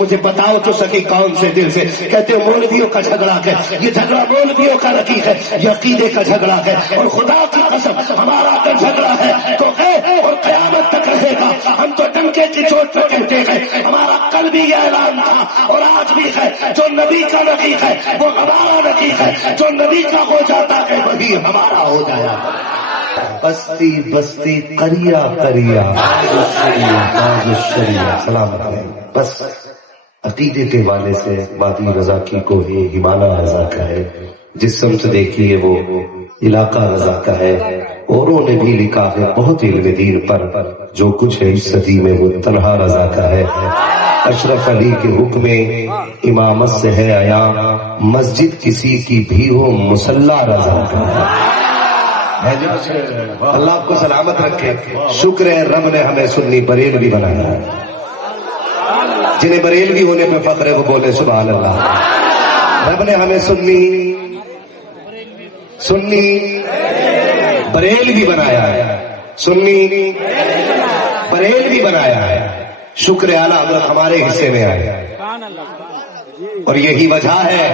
مجھے بتاؤ تو سکی کون سے دل سے؟ کہتے ہو مولویوں کا جھگڑا ہے، یہ جھگڑا مولویوں کا رقیق ہے، یہ عقیدے کا جھگڑا ہے، اور خدا کی قسم ہمارا اگر جھگڑا ہے تو ہے اور قیامت تک رہے گا۔ ہم تو ڈنکے کی چوٹ پہ کہتے ہیں، ہمارا کل بھی یہ اعلان تھا اور آج بھی ہے، جو نبی کا رقیق ہے وہ ہمارا رقیق ہے، جو نبی کا ہو جاتا ہے وہی ہمارا ہو جایا۔ بستی بستی قریہ قریہ سلام علیکم۔ بس عقیدے کے حوالے سے وادی رضا کی کو ہے، ہمالیہ رضا کا ہے، جس سمت دیکھیے وہ علاقہ رضا کا ہے۔ اوروں نے بھی لکھا ہے بہت علم دین پر، جو کچھ ہے اس صدی میں وہ تنہا رضا کا ہے۔ اشرف علی کے حکم امامت سے ہے آیا، مسجد کسی کی بھی ہو مصلی رضا کا ہے۔ اللہ آپ کو سلامت رکھے۔ شکر ہے رب نے ہمیں سنی بریلوی بنایا ہے، جنہیں بریلوی ہونے پہ فخر ہے وہ بولے سبحان اللہ۔ رب نے ہمیں سنی بریلوی بنایا ہے، سنی بریلوی بنایا ہے۔ شکر اعلیٰ حضرت ہمارے حصے میں آئے، اور یہی وجہ ہے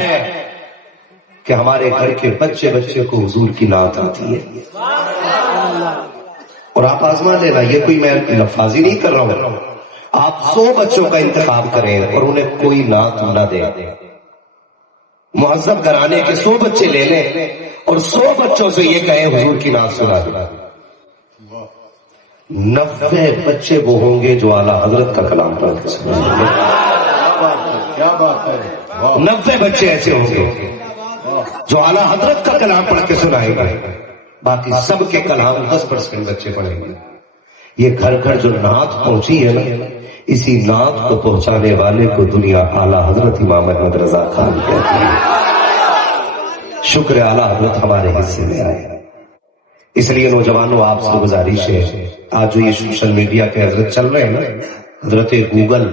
کہ ہمارے گھر کے بچے بچے کو حضور کی نعت آتی ہے۔ اور آپ آزما لینا، یہ کوئی میں لفاظی نہیں کر رہا ہوں، آپ 100 بچوں کا انتخاب کریں اور انہیں کوئی نعت نہ دیں، مہذب گھرانے کے 100 بچے لے لیں اور 100 بچوں سے یہ کہیں حضور کی نعت سنا دیں، 90 بچے وہ ہوں گے جو اعلیٰ حضرت کا کلام پڑھ کے سنائیں گے۔ کیا بات ہے، 90 بچے ایسے ہوں گے جو اعلیٰ حضرت کا کلام پڑھ کے سنائیں گے، باقی سب کے کلام 10% بچے پڑھیں گے۔ یہ گھر گھر جو نعت پہنچی ہے نا، اسی نعت کو پہنچانے والے کو دنیا اعلیٰ حضرت امام احمد رضا خان کہتی ہے۔ شکر اعلیٰ حضرت ہمارے حصے میں آئے۔ اس لیے نوجوانوں آپ سے گزارش ہے، آج جو یہ سوشل میڈیا کے حضرت چل رہے ہیں نا، حضرت گوگل،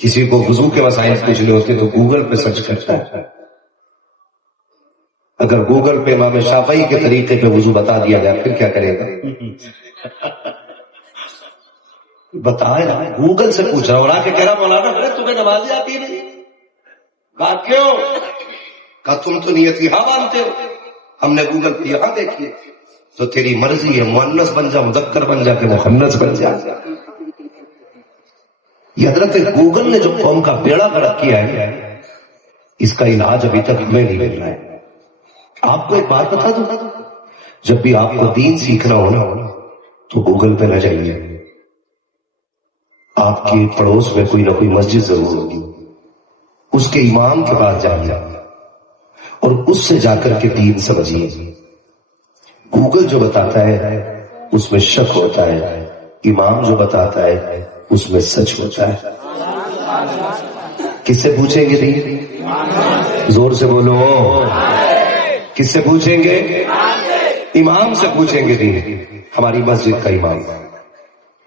کسی کو وضو کے مسائل پوچھنے ہوتے تو گوگل پہ سرچ کرتا ہے۔ اگر گوگل پہ امام شافعی کے طریقے پہ وضو بتا دیا جائے پھر کیا کرے گا؟ بتائے نا، گوگل سے پوچھ رہا ہوں، آ کے کہہ رہا مولانا تمہیں نمازیں آتی نہیں؟ کیوں؟ کہا تم تو نیت یہاں مانتے ہو، ہم نے گوگل پہ یہاں دیکھی، تو تیری مرضی ہے، مؤنث بن جا، مذکر بن جا، کہ مخنث بن جا۔ یہ حضرت گوگل نے جو قوم کا بیڑا غرق کیا ہے، اس کا علاج ابھی تک ہمیں نہیں مل رہا ہے۔ آپ کو ایک بات بتا دوں، جب بھی آپ کو دین سیکھنا ہو نا تو گوگل پہ نہ جائیے، آپ کے پڑوس میں کوئی نہ کوئی مسجد ضرور ہوگی، اس کے امام کے پاس جائیے اور اس سے جا کر کے دین سمجھیے۔ گوگل جو بتاتا ہے اس میں شک ہوتا ہے، امام جو بتاتا ہے اس میں سچ ہوتا ہے۔ کس سے پوچھیں گے دین؟ زور سے بولو، کس سے پوچھیں گے؟ امام سے پوچھیں گے دین۔ ہماری مسجد کا امام،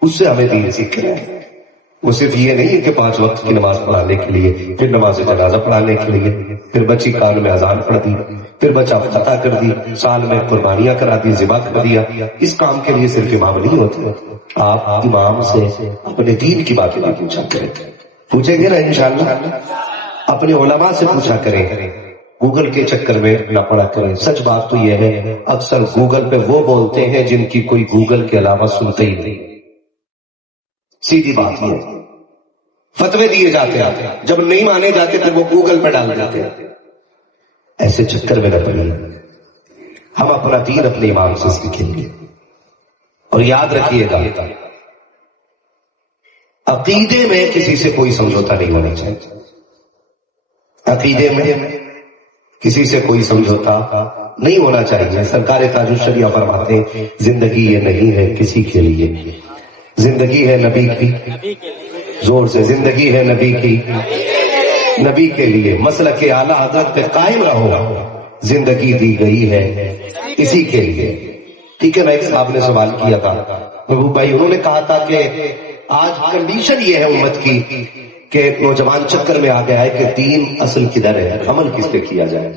اس سے ہمیں دین سیکھنا ہے۔ وہ صرف یہ نہیں ہے کہ 5 وقت کی نماز پڑھانے کے لیے، پھر نماز جنازہ پڑھانے کے لیے، پھر بچی کان میں اذان پڑھ دی، پھر بچہ فتح کر دی، سال میں قربانیاں کرا دی، ذبح کر دیا۔ اس کام کے لیے صرف امام نہیں ہوتے، آپ امام سے اپنے دین کی باتیں بھی پوچھا کریں۔ پوچھیں گے نا انشاءاللہ، اپنے علماء سے پوچھا کریں، گوگل کے چکر میں نہ پڑا کریں۔ سچ بات تو یہ ہے، اکثر گوگل پہ وہ بولتے ہیں جن کی کوئی گوگل کے علاوہ سنتے ہی نہیں۔ سیدھی بات یہ، فتوے دیے جاتے ہیں، جب نہیں مانے جاتے پھر وہ گوگل پہ ڈال دیتے ہیں۔ ایسے چکر میں نہ پڑیے، ہم اپنا دین اپنے امام سے سیکھیں گے۔ اور یاد رکھیے گا، عقیدے میں کسی سے کوئی سمجھوتا نہیں ہونا چاہیے، عقیدے میں کسی سے کوئی سمجھوتا نہیں ہونا چاہیے۔ سرکار تاج الشریعہ فرماتے ہیں، زندگی یہ نہیں ہے کسی کے لیے، زندگی ہے نبی کی، زور سے، زندگی ہے نبی کی، نبی کے لیے۔ مسلک اعلیٰ حضرت پہ قائم رہو، زندگی دی گئی ہے اسی کے لیے۔ ٹھیک ہے نا؟ ایک صاحب نے سوال کیا تھا محبوب بھائی، انہوں نے کہا تھا کہ آج کنڈیشن یہ ہے امت کی کہ نوجوان چکر میں آ گیا ہے کہ دین اصل کدھر ہے، عمل کس پہ کیا جائے۔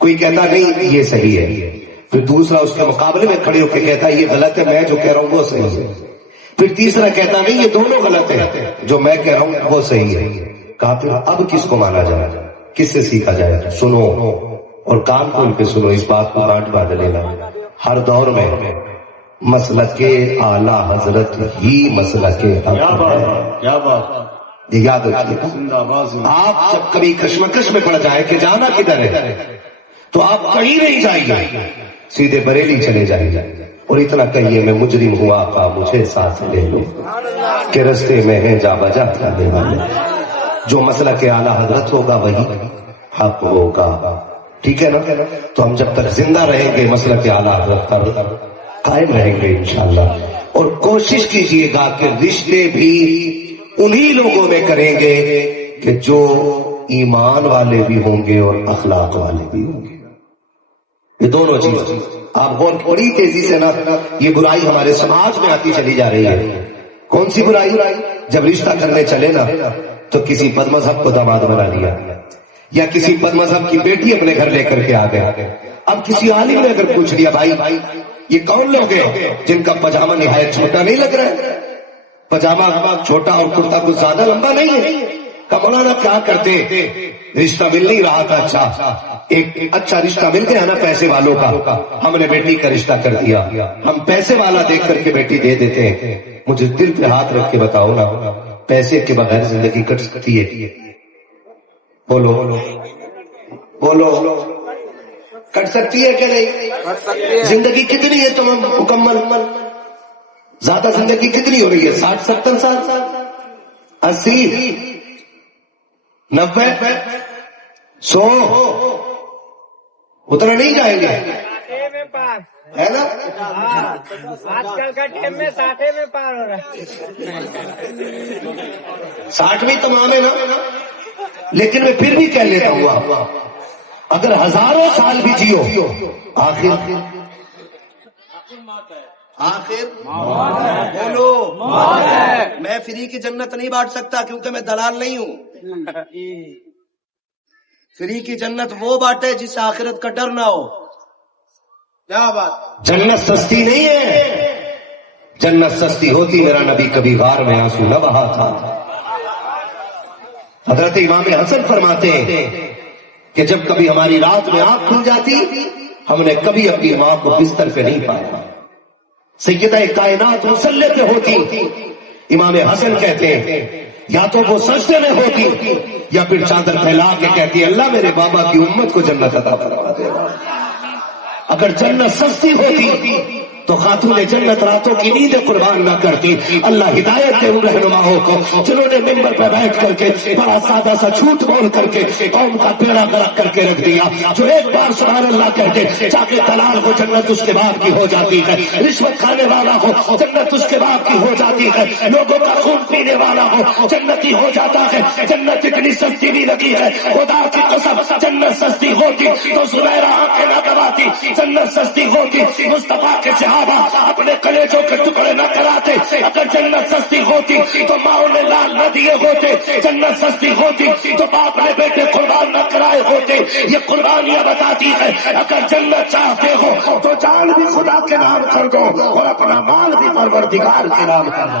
کوئی کہتا نہیں یہ صحیح ہے، پھر دوسرا اس کے مقابلے میں کھڑے ہو کے کہتا ہے یہ غلط ہے، میں جو کہہ رہا ہوں وہ صحیح ہے۔ پھر تیسرا کہتا نہیں یہ دونوں غلط ہے، جو میں کہہ رہا ہوں وہ صحیح ہے. کہا پھر اب کس کو مانا جائے، کس سے سیکھا جائے؟ سنو اور کان کھول کے سنو، اس بات کو گانٹ باندھ لینا. ہر دور میں مسلک اعلی حضرت ہی مسلک حق کیا بات ہے. ہے، کیا بات ہے. یہ یاد رکھیے. زندہ باد زندہ. آپ جب کبھی کشمکش میں پڑ جائیں کہ جانا کدھر ہے تو آپ کہیں نہیں جائیے، سیدھے بریلی چلے جائیے اور اتنا کہیے میں مجرم ہوا آقا مجھے ساتھ لے لو کہ رستے میں ہے جا بجا جانے والے. جو مسئلہ کے اعلیٰ حضرت ہوگا وہی حق ہوگا. ٹھیک ہے نا؟ تو ہم جب تک زندہ رہیں گے مسئلہ کے اعلیٰ حضرت پر قائم رہیں گے انشاءاللہ. اور کوشش کیجئے گا کہ رشتے بھی انہی لوگوں میں کریں گے کہ جو ایمان والے بھی ہوں گے اور اخلاق والے بھی ہوں گے. یہ دونوں چیز آپ بڑی تیزی سے نا، یہ برائی ہمارے سماج میں آتی چلی جا رہی ہے. کون سی برائی؟ جب رشتہ کرنے چلے نا تو کسی بد مذہب کو داماد بنا لیا، یا کسی بد مذہب کی بیٹی اپنے گھر لے کر کے آ گئے. اب کسی عالم نے اگر پوچھ لیا بھائی یہ کون لوگ ہیں جن کا پاجامہ نہایت چھوٹا نہیں لگ رہا ہے، پاجامہ چھوٹا اور کرتا کچھ زیادہ لمبا نہیں ہے، کہ مولانا کیا کرتے، رشتہ مل نہیں رہا تھا، اچھا ایک اچھا رشتہ مل گیا نا پیسے والوں کا، ہم نے بیٹی کا رشتہ کر دیا. ہم پیسے والا دیکھ کر کے بیٹی دے دیتے ہیں. مجھے دل پہ ہاتھ رکھ کے بتاؤ نا، پیسے کے بغیر زندگی کٹ سکتی ہے؟ بولو بولو، کٹ سکتی ہے کہ نہیں؟ زندگی کتنی ہے تمام مکمل؟ زیادہ زندگی کتنی ہو رہی ہے؟ 60-70 سال، 80، 90، 100، اتنا نہیں جائیں گے ہے نا؟ آج کل کا ٹائم میں 60 میں پار ہو رہا ہے. 60 تمام ہے نا. لیکن میں پھر بھی کہہ لیتا ہوں اگر ہزاروں سال بھی جیو آخر بولو میں فری کی جنت نہیں بانٹ سکتا کیونکہ میں دلال نہیں ہوں. فری کی جنت وہ بانٹے جس سے آخرت کا ڈر نہ ہو. کیا بات؟ جنت سستی نہیں ہے. جنت سستی ہوتی میرا نبی کبھی غار میں آنسو نہ بہا تھا. حضرت امام حسن فرماتے ہیں کہ جب کبھی ہماری رات میں آنکھ کھل جاتی ہم نے کبھی اپنی ماں کو بستر پہ نہیں پایا. سیدہ کائنات مسلح پہ ہوتی، امام حسن کہتے ہیں یا تو وہ سجدے میں ہوتی یا پھر چادر پھیلا کے کہتی اللہ میرے بابا کی امت کو جنت عطا فرما دے. اگر جنت سستی ہوتی تو خاتون جنت راتوں کی نیند قربان نہ کرتی. اللہ ہدایت دے ان رہنماؤں کو جنہوں نے ممبر پر بیٹھ کر کے بڑا سادہ سا جھوٹ بول کر کے قوم کا بیڑا غرق کر کے رکھ دیا. جو ایک بار سبحان اللہ کہتے چاہے دلال کو جنت اس کے بعد کی ہو جاتی ہے، رشوت کھانے والا ہو جنت اس کے بعد کی ہو جاتی ہے، لوگوں کا خون پینے والا ہو جنتی ہو جاتا ہے. جنت اتنی سستی بھی لگی ہے، خدا کی قسم جنت سستی ہوتی تو زبیرہ آنکھیں نہ دباتی. جنت سستی ہوتی مصطفیٰ کے صحابہ اپنے کلیجوں کے ٹکڑے نہ کراتے. اگر جنت سستی ہوتی تو ماؤں نے لال نہ دیے ہوتے. جنت سستی ہوتی تو باپ نے بیٹے قربان نہ کرائے ہوتے. یہ قربانیاں بتاتی ہے اگر جنت چاہتے ہو تو جان بھی خدا کے نام کر دو اور اپنا مال بھی پروردگار کے نام کر دو.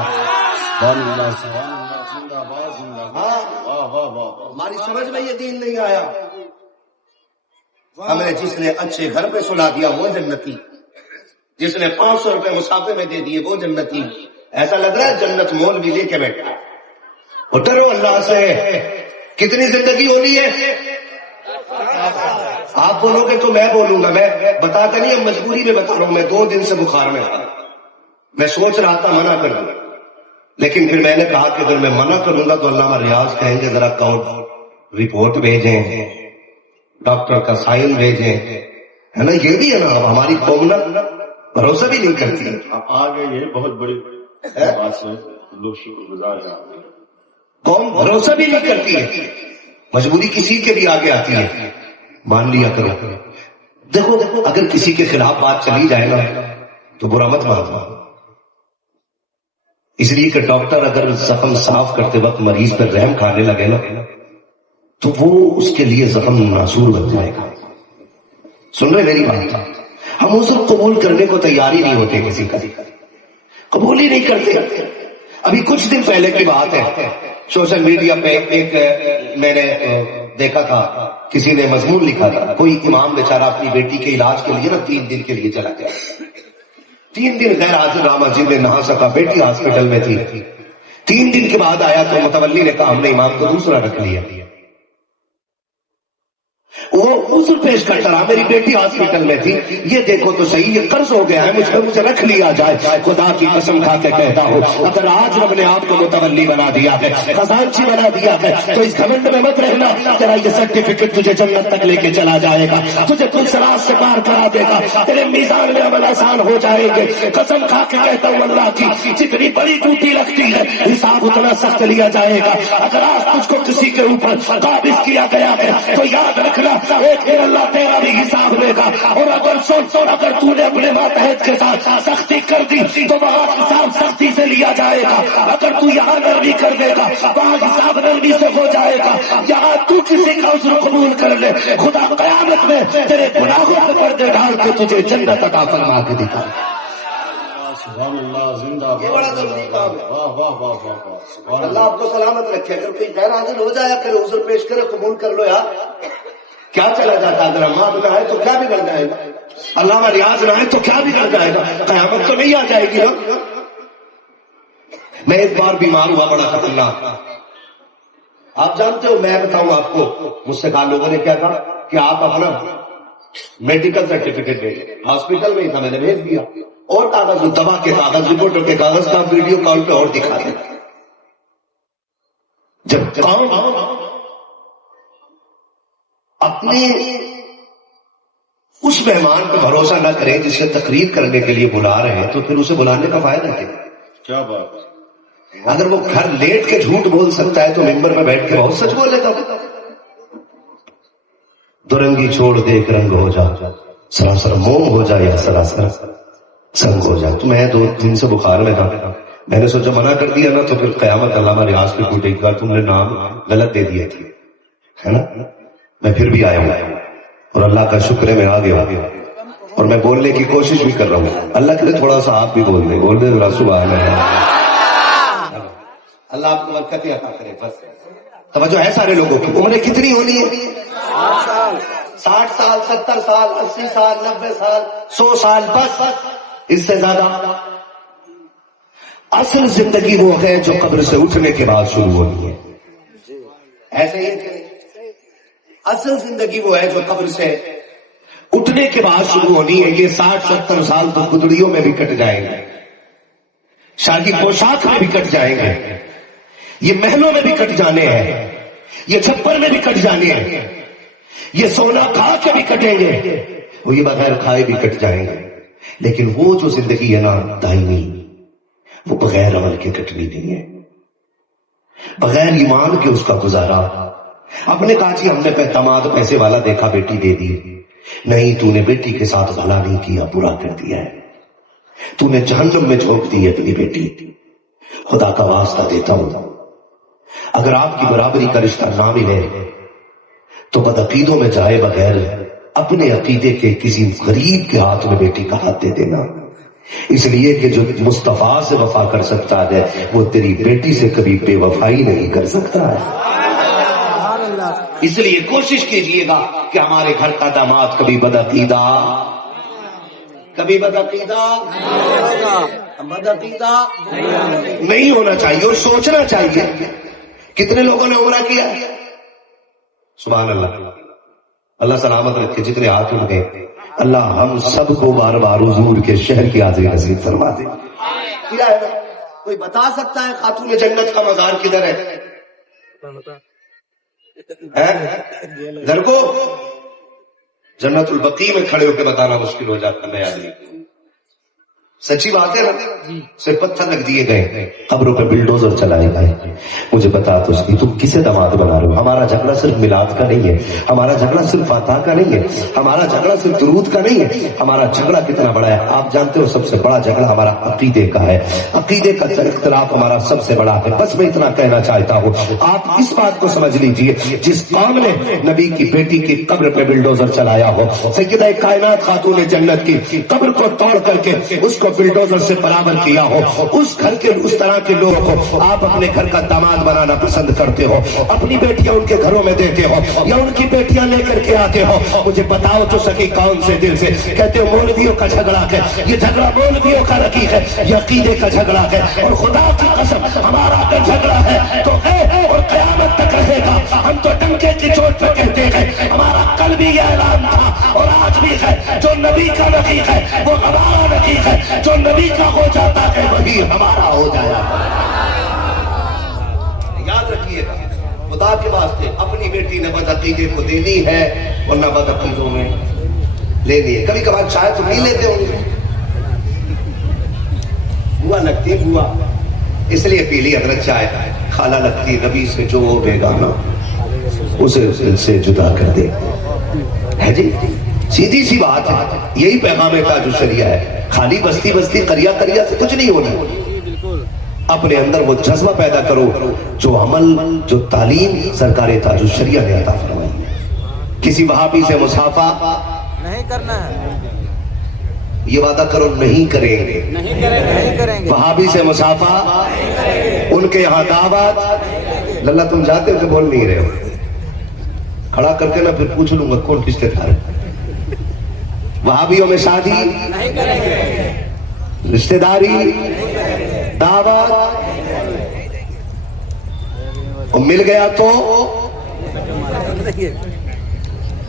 ہماری سمجھ میں یہ دین نہیں آیا. ہمیں جس نے اچھے گھر پہ سلا دیا وہ جنتی، جس نے 500 روپے مسافے میں دے دیے وہ جنتی. ایسا لگ رہا ہے جنت مول بھی لے کے بیٹھا. اور ڈرو اللہ سے. کتنی زندگی ہونی ہے؟ آپ بولو گے تو میں بولوں گا. میں بتاتا نہیں، اب مجبوری میں بتا رہا ہوں. میں 2 دن سے بخار میں تھا. میں سوچ رہا تھا منع کر دوں، لیکن پھر میں نے کہا کہ اگر میں منع کروں گا تو علامہ ریاض کہیں گے ذرا کاؤنٹ رپورٹ بھیجیں، ڈاکٹر کا سائن بھیجیں، ہے نا. یہ بھی ہے نا ہماری قوم نا بھروسہ بھی نہیں کرتی. آگے یہ بہت بڑی بات ہے، لوگ شکر گزار ہیں. قوم بھروسہ بھی نہیں کرتی ہے. مجبوری کسی کے بھی آگے آتی ہے. مان لیا کرو. دیکھو اگر کسی کے خلاف بات چلی جائے نا تو برا مت مانو، اس لیے کہ ڈاکٹر اگر زخم صاف کرتے وقت مریض پر رحم کھانے لگے نا تو وہ اس کے لیے زخم ناسور بن جائے گا. سن رہے میری بات؟ ہم عذر قبول کرنے کو تیار ہی نہیں ہوتے کسی کا. قبول ہی نہیں کرتے. ابھی کچھ دن پہلے کی بات ہے، سوشل میڈیا پہ ایک میں نے دیکھا تھا، کسی نے مضمون لکھا تھا، کوئی امام بیچارہ اپنی بیٹی کے علاج کے لیے نا 3 دن کے لیے چلا گیا. 3 دن غیر حاضر رہا، مسجد میں نہ سکا، بیٹی ہاسپٹل میں تھی. 3 دن کے بعد آیا تو متولی نے کہا ہم نے امام کو دوسرا رکھ لیا. وہ عذر پیش کرتا رہا، میری بیٹی ہاسپٹل میں تھی، یہ دیکھو تو صحیح، یہ قرض ہو گیا ہے مجھ پہ، مجھے رکھ لیا جائے. خدا کی قسم کھا کے کہتا ہوں، اگر آج رب نے آپ کو متولی بنا دیا ہے، خزانچی بنا دیا ہے، تو اس گھمنڈ میں مت رہنا. تیرا یہ سرٹیفکیٹ تجھے جنت تک لے کے چلا جائے گا، تجھے پل صراط سے پار کرا دے گا، تیرے میزان میں عمل آسان ہو جائیں گے. قسم کھا کے کہتا ہوں اللہ کی، جتنی بڑی ڈیوٹی لگتی ہے حساب اتنا سخت لیا جائے گا. اگر آج تجھ کو کسی کے اوپر قابض کیا گیا ہے تو یاد رکھنا ایک دن اللہ تیرا بھی حساب لے گا. اور اگر تو نے اپنے ماتحت کے ساتھ سختی کر دی تو وہاں حساب سختی سے لیا جائے گا. اگر تو یہاں نرمی کر دے گا وہاں حساب نرمی سے ہو جائے گا. یہاں تو کسی کا عذر قبول کر لے، خدا قیامت میں تیرے گناہوں پر پردے ڈال کے تجھے جنت عطا فرما کے دکھائے. سبحان اللہ، زندہ یہ بڑا ضروری کام ہے. واہ واہ واہ واہ واہ، سبحان اللہ آپ کو سلامت رکھے. اگر کوئی غیر حاضر ہو جایا کرے، عذر پیش کرے، قبول کر لو یار. کیا چلا جاتا؟ اگر اماد نہ ہے تو کیا بگڑ جائے گا؟ علامہ ریاض نہ ہے تو کیا بگڑ جائے گا؟ قیامت تو نہیں آ جائے گی نا. میں ایک بار بیمار ہوا بڑا خطرناک. آپ جانتے ہو، میں بتاؤں آپ کو، مجھ سے کہا لوگوں نے کیا کہا کہ آپ اپنا میڈیکل سرٹیفکیٹ دیں. ہاسپٹل میں ہی تھا، میں نے بھیج دیا، اور کاغذ، دوا کے کاغذ، رپورٹوں کے کاغذ کا ویڈیو کال پہ اور دکھا دیں. جب اپنے اس مہمان پہ بھروسہ نہ کریں جس سے تقریر کرنے کے لیے بلا رہے ہیں، تو پھر اسے بلانے کا فائدہ کیا؟ کیا بات. اگر وہ گھر لیٹ کے جھوٹ بول سکتا ہے تو ممبر میں بیٹھ کے بہت سچ بولے گا. دورنگی چھوڑ دیکھ رنگ ہو جا، سراسر موم ہو جائے یا سراسر سنگ ہو جائے. تو میں 2 دن سے بخار میں تھا، میں نے سوچا منع کر دیا نا تو پھر قیامت علامہ ریاض پہ پوچھے گا تم نے نام غلط دے دیے تھے، ہے نا. میں پھر بھی آیا ہوں اور اللہ کا شکر ہے میں آ گیا، اور میں بولنے کی کوشش بھی کر رہا ہوں. اللہ کرے تھوڑا سا آپ بھی بول دیں ذرا سبحان اللہ. اللہ آپ کو برکت عطا کرے. بس توجہ ہے سارے لوگوں کی. عمریں کتنی ہونی ہے؟ 60 سال، 70 سال، 80 سال، 90 سال، 100 سال، بس اس سے زیادہ. اصل زندگی وہ ہے جو قبر سے اٹھنے کے بعد شروع ہونی ہے. ایسے ہی اصل زندگی وہ ہے جو قبر سے اٹھنے کے بعد شروع ہونی ہے. یہ 60-70 سال تو گدڑیوں میں بھی کٹ جائیں گے، شادی پوشاک میں بھی کٹ جائیں گے، یہ محلوں میں بھی کٹ جانے ہیں، یہ چھپر میں بھی کٹ جانے ہیں، یہ سونا کھا کے بھی کٹیں گے، وہ یہ بغیر کھائے بھی کٹ جائیں گے. لیکن وہ جو زندگی ہے نا دائمی، وہ بغیر عمل کے کٹنی نہیں ہے، بغیر ایمان کے اس کا گزارا. آپ نے کہا جی ہم نے داماد پیسے والا دیکھا بیٹی دے دی. نہیں، تو نے بیٹی کے ساتھ بھلا نہیں کیا، برا کر دیا ہے. تو نے جہنم میں جھونک دی اپنی بیٹی. خدا کا واسطہ دیتا ہوں، اگر آپ کی برابری کا رشتہ نہ ملے تو بدعقیدوں میں جائے بغیر اپنے عقیدے کے کسی غریب کے ہاتھ میں بیٹی کا ہاتھ دے دینا. اس لیے کہ جو مصطفیٰ سے وفا کر سکتا ہے وہ تیری بیٹی سے کبھی بے وفائی نہیں کر سکتا ہے. اس لیے کوشش کیجئے گا کہ ہمارے گھر کا داماد کبھی بدعقیدہ نہیں ہونا چاہیے، اور سوچنا چاہیے. کتنے لوگوں نے عمرہ کیا؟ سبحان اللہ. اللہ سلامت رکھے جتنے ہاتھ اٹھ گئے. اللہ ہم سب کو بار بار حضور کے شہر کی حاضری نصیب فرما دے. کیا ہے کوئی بتا سکتا ہے خاتون جنت کا مزار کدھر ہے؟ گھر کو جنت البقیع میں کھڑے ہو کے بتانا مشکل ہو جاتا ہے. آدمی سچی بات ہے نا. صرف پتھر رکھ دیے گئے، قبروں پہ بلڈوزر چلائے گئے. مجھے بتا تو اس کی تم کسے داماد بنا رہے ہو؟ ہمارا جھگڑا صرف میلاد کا نہیں ہے، ہمارا جھگڑا صرف فاتحہ کا نہیں ہے، ہمارا جھگڑا صرف درود کا نہیں ہے. ہمارا جھگڑا کتنا بڑا ہے آپ جانتے ہو؟ سب سے بڑا جھگڑا ہمارا عقیدے کا ہے. عقیدے کا اختلاف ہمارا سب سے بڑا ہے. بس میں اتنا کہنا چاہتا ہوں، آپ اس بات کو سمجھ لیجئے، جس قوم نے نبی کی بیٹی کی قبر پہ بلڈوزر چلایا ہو، سیدہ کائنات خاتون جنت کی قبر کو توڑ کر کے اس کو بلڈوزر سے برابر کیا ہو، اس گھر کے اس طرح کے لوگوں کو آپ اپنے گھر کا داماد بنانا پسند کرتے ہو، اپنی بیٹیاں ان کے گھروں میں دیتے ہو یا ان کی بیٹیاں لے کر کے آتے ہو، مجھے بتاؤ تو سکی کون سے دل سے؟ کہتے ہو مولویوں کا جھگڑا ہے، یہ جھگڑا مولویوں کا رقیق ہے، یہ عقیدے کا جھگڑا ہے، اور خدا کی قسم ہمارا اگر جھگڑا ہے تو ہے اور قیامت تک رہے گا۔ ہم تو ڈنکے کی چوٹ پہ کہتے ہیں ہمارا کل بھی یہ اعلان تھا اور آج بھی ہے، جو نبی کا رقیق ہے وہ ہمارا رقیق ہے، جو نبی کا ہو جاتا ہے وہی ہمارا ہو جایا۔ یاد رکھیے گا، خدا کے واسطے اپنی بیٹی نے بد عقیدے کو دینی ہے ورنہ بد عقیدوں میں لینی ہے۔ کبھی کبھار چائے تو نہیں لیتے ہوں گے، بوا لگتی ہے، بوا اس لیے پی لی حضرت چائے، خالہ لگتی نبی سے جو بیگانہ اسے دل سے جدا کر دے، ہے جی سیدھی سی بات ہے، یہی پیغام تاج الشریعہ ہے۔ خالی بستی بستی قریہ قریہ سے کچھ نہیں ہونا، اپنے اندر وہ جذبہ پیدا کرو جو عمل جو تعلیم سرکار تاج الشریعہ نے عطا فرمائی۔ کسی وہابی سے مصافحہ نہیں کرنا ہے، یہ وعدہ کرو نہیں کریں گے، نہیں کریں گے، وہابی سے مصافحہ، ان کے یہاں دعوت، اللہ تم جاتے ہو کہ بول نہیں رہے ہو؟ کھڑا کر کے نا پھر پوچھ لوں گا کون رشتے دار ہے۔ وہابیوں میں شادی نہیں کریں گے، رشتے داری دعوت، اور مل گیا تو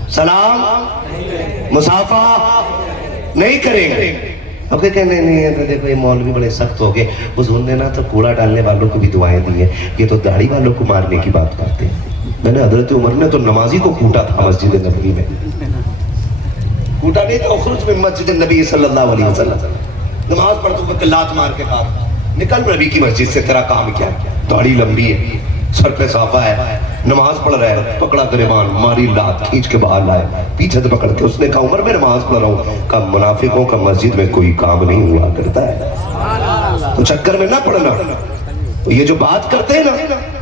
سلام مصافحہ نہیں کریں گے۔ اب کہ کہنے نہیں ہے تو دیکھو یہ مولوی بڑے سخت ہو گئے، حضور نے نا تو کوڑا ڈالنے والوں کو بھی دعائیں دی ہیں، یہ تو داڑھی والوں کو مارنے کی بات کرتے ہیں۔ میں نے حضرت عمر نے تو نمازی کو کوٹا تھا مسجد نبوی میں، کوٹا نہیں تھا، اخرج من مسجد النبی صلی اللہ علیہ وسلم، نماز پڑھ تو لات مار کے کہا نکل نبی کی مسجد سے، تیرا کام کیا ہے؟ داڑھی لمبی ہے، سر پہ صافہ ہے، نماز پڑھ رہا ہے، پکڑا گریبان ماری، لات کھینچ کے باہر لائے، پیچھے سے پکڑ کے اس نے کہا عمر میں نماز پڑھ رہا ہوں، کہا منافقوں کا مسجد میں کوئی کام نہیں ہوا کرتا ہے، تو چکر میں نہ پڑنا۔ یہ جو بات کرتے ہیں نا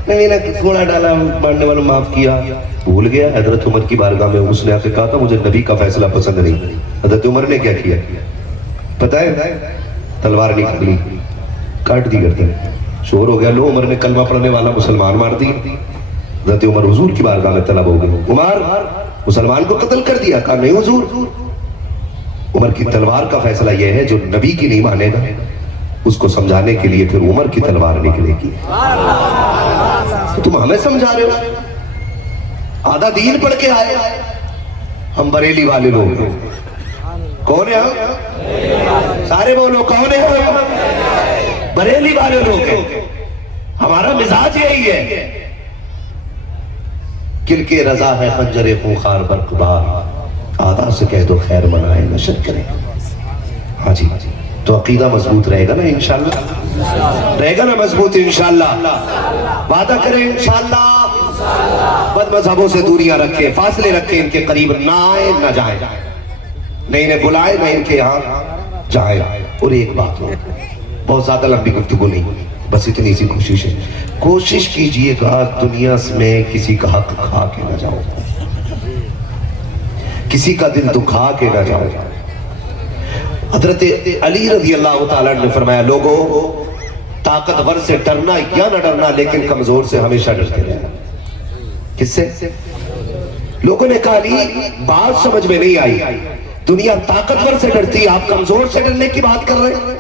نہیں نا کوڑا ڈالا مارنے والوں معاف کیا، بھول گیا حضرت عمر کی بارگاہ میں اس نے آ کے کہا تھا مجھے نبی کا فیصلہ پسند نہیں۔ حضرت عمر نے کیا کیا پتہ ہے؟ تلوار نکالی، کاٹ دی گردن، شور ہو گیا، لو عمر نے کلمہ پڑھنے والا مسلمان مار دی۔ حضرت عمر حضور کی بارگاہ میں طلب ہو گئے، عمر مسلمان کو قتل کر دیا؟ کہا نہیں حضور، عمر کی تلوار کا فیصلہ یہ ہے جو نبی کی نہیں مانے گا اس کو سمجھانے کے لیے پھر عمر کی تلوار نکلے گی۔ تو تم ہمیں سمجھا رہے ہو، آدھا دین پڑھ کے آئے، ہم بریلی والے لوگ کون ہیں؟ ہم سارے بولو کون ہیں؟ ہم بریلی والے لوگ ہیں، ہمارا مزاج یہی ہے، کل کے رضا ہے خنجر خونخوار برق بار، آدھا سے کہہ دو خیر منائے نشر کریں۔ ہاں جی تو عقیدہ مضبوط رہے گا نا انشاءاللہ، رہے گا نا مضبوط انشاءاللہ، وعدہ کریں انشاءاللہ، بد مذہبوں سے دوریاں رکھیں، فاصلے رکھیں، ان کے قریب نہ آئیں نہ جائیں، نہ انہیں بلائیں نہ ان کے یہاں جائیں۔ اور ایک بات ہو، بہت زیادہ لمبی گفتگو نہیں، بس اتنی سی کوشش ہے، کوشش کیجئے گا دنیا میں کسی کا حق کھا کے نہ جاؤ، کسی کا دل دکھا کے نہ جاؤ۔ حضرت علی رضی اللہ تعالیٰ نے فرمایا لوگوں طاقتور سے ڈرنا یا نہ ڈرنا لیکن کمزور سے ہمیشہ ڈرتے رہنا۔ کس سے؟ لوگوں نے کہا علی بات سمجھ میں نہیں آئی، دنیا طاقتور سے ڈرتی، آپ کمزور سے ڈرنے کی بات کر رہے ہیں؟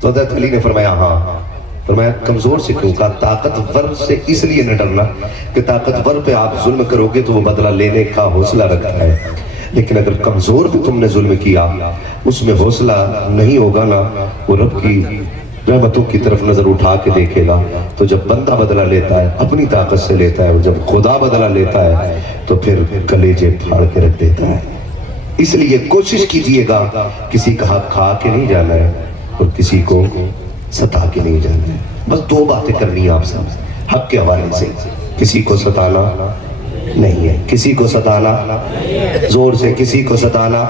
تو حضرت علی نے فرمایا ہاں، فرمایا کمزور سے کیوں؟ کہا طاقتور سے اس لیے نہ ڈرنا کہ طاقتور پہ آپ ظلم کرو گے تو وہ بدلہ لینے کا حوصلہ رکھتا ہے، لیکن اگر کمزور پہ تم نے ظلم کیا اس میں حوصلہ نہیں ہوگا نا، وہ رب کی رحمتوں کی طرف نظر اٹھا کے دیکھے گا، تو جب بندہ بدلہ لیتا ہے اپنی طاقت سے لیتا ہے، اور جب خدا بدلہ لیتا ہے تو پھر کلیجے پھاڑ کے رکھ دیتا ہے۔ اس لیے کوشش کیجئے گا کسی کا حق کھا کے نہیں جانا ہے اور کسی کو ستا کے نہیں جانا ہے۔ بس دو باتیں کرنی ہیں آپ سب حق کے حوالے سے، کسی کو ستانا نہیں ہے، کسی کو ستانا زور سے کسی کو ستانا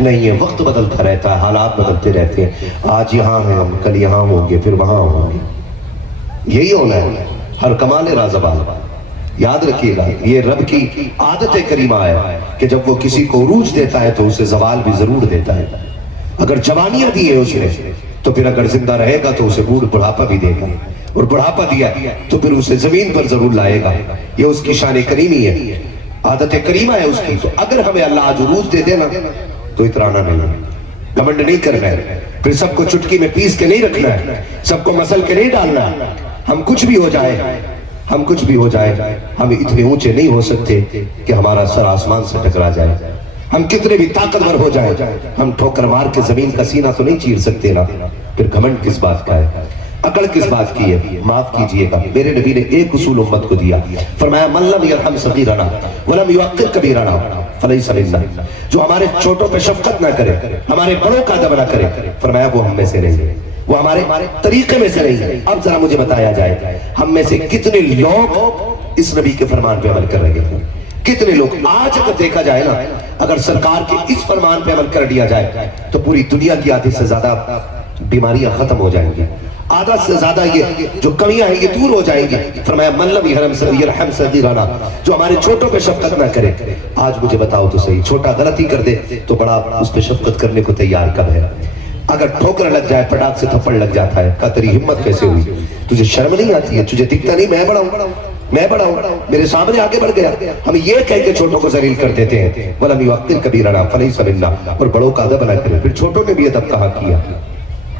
نہیں ہے۔ وقت بدلتا رہتا ہے، حالات بدلتے رہتے ہیں، آج یہاں ہیں ہم، کل یہاں ہوں گے، پھر وہاں ہوں گے، یہی ہونا ہے۔ ہر کمال رازبان یاد رکھیے گا، یہ رب کی عادت کریمہ ہے کہ جب وہ کسی کو عروج دیتا ہے تو اسے زوال بھی ضرور دیتا ہے۔ اگر جوانیاں دی ہے اس نے تو پھر اگر زندہ رہے گا تو اسے بڑھاپا بھی دے گا، اور بڑھاپا دیا تو پھر اسے زمین پر ضرور لائے گا۔ یہ اس کی شان کریمی ہے، عادت کریمہ ہے اس کی۔ تو اگر ہمیں اللہ آج عروج دے دینا تو اترانا نہیں، گھمنڈ نہیں کرنا ہے، پھر سب کو چٹکی میں پیس کے نہیں رکھنا ہے، سب کو مسل کے نہیں ڈالنا ہے۔ ہم کچھ بھی ہو جائے، ہم کچھ بھی ہو جائے، ہم اتنے اونچے نہیں ہو سکتے کہ ہمارا سر آسمان سے ٹکرا جائے۔ ہم کتنے بھی طاقتور ہو جائیں، ہم ٹھوکر مار کے زمین کا سینہ تو نہیں چیر سکتے نا، پھر گھمنڈ کس بات کا ہے، عقل کس بات کی ہے؟ معاف کیجئے گا، میرے نبی نے ایک اصول امت کو دیا، فرمایا من لم یرحم صغیرنا ولم یوقر کبیرنا فلیس منا۔ جو ہمارے چھوٹوں پہ شفقت نہ کرے، ہمارے بڑوں کا ادب نہ کرے، فرمایا وہ ہم میں سے نہیں ہے، وہ ہمارے طریقے میں سے نہیں ہے۔ اب ذرا مجھے بتایا جائے ہم میں سے کتنے لوگ اس نبی کے فرمان پہ عمل کر رہے ہیں؟ کتنے لوگ؟ آج اگر دیکھا جائے نا، اگر سرکار کے اس فرمان پہ عمل کر دیا جائے تو پوری دنیا کی آدھی سے زیادہ بیماریاں ختم ہو جائیں گی، آدھا سے زیادہ یہ جو کمیاں ہیں یہ دور ہو جائیں گی۔ فرمایا من لم یرحم صغیرنا، جو ہمارے چھوٹوں پہ شفقت نہ کرے۔ آج مجھے بتاؤ تو صحیح، چھوٹا غلطی کر دے تو بڑا اس پہ شفقت کرنے کو تیار کب ہے؟ اگر ٹھوکر لگ جائے، پٹاک سے تھپڑ لگ جاتا ہے، کہا تیری ہمت کیسے ہوئی؟ تجھے شرم نہیں آتی ہے؟ تجھے دکھتا نہیں میں بڑا ہوں، میں بڑا ہوں، میرے سامنے آگے بڑھ گیا؟ ہم یہ کہہ کے چھوٹوں کو ذلیل کر دیتے ہیں، وَلَمْ يُوَقِّرْ كَبِيرَنَا فَلَيْسَ مِنَّا، اور بڑوں کا ادب نہ کرے۔ پھر چھوٹوں نے بھی ادب کہاں کیا؟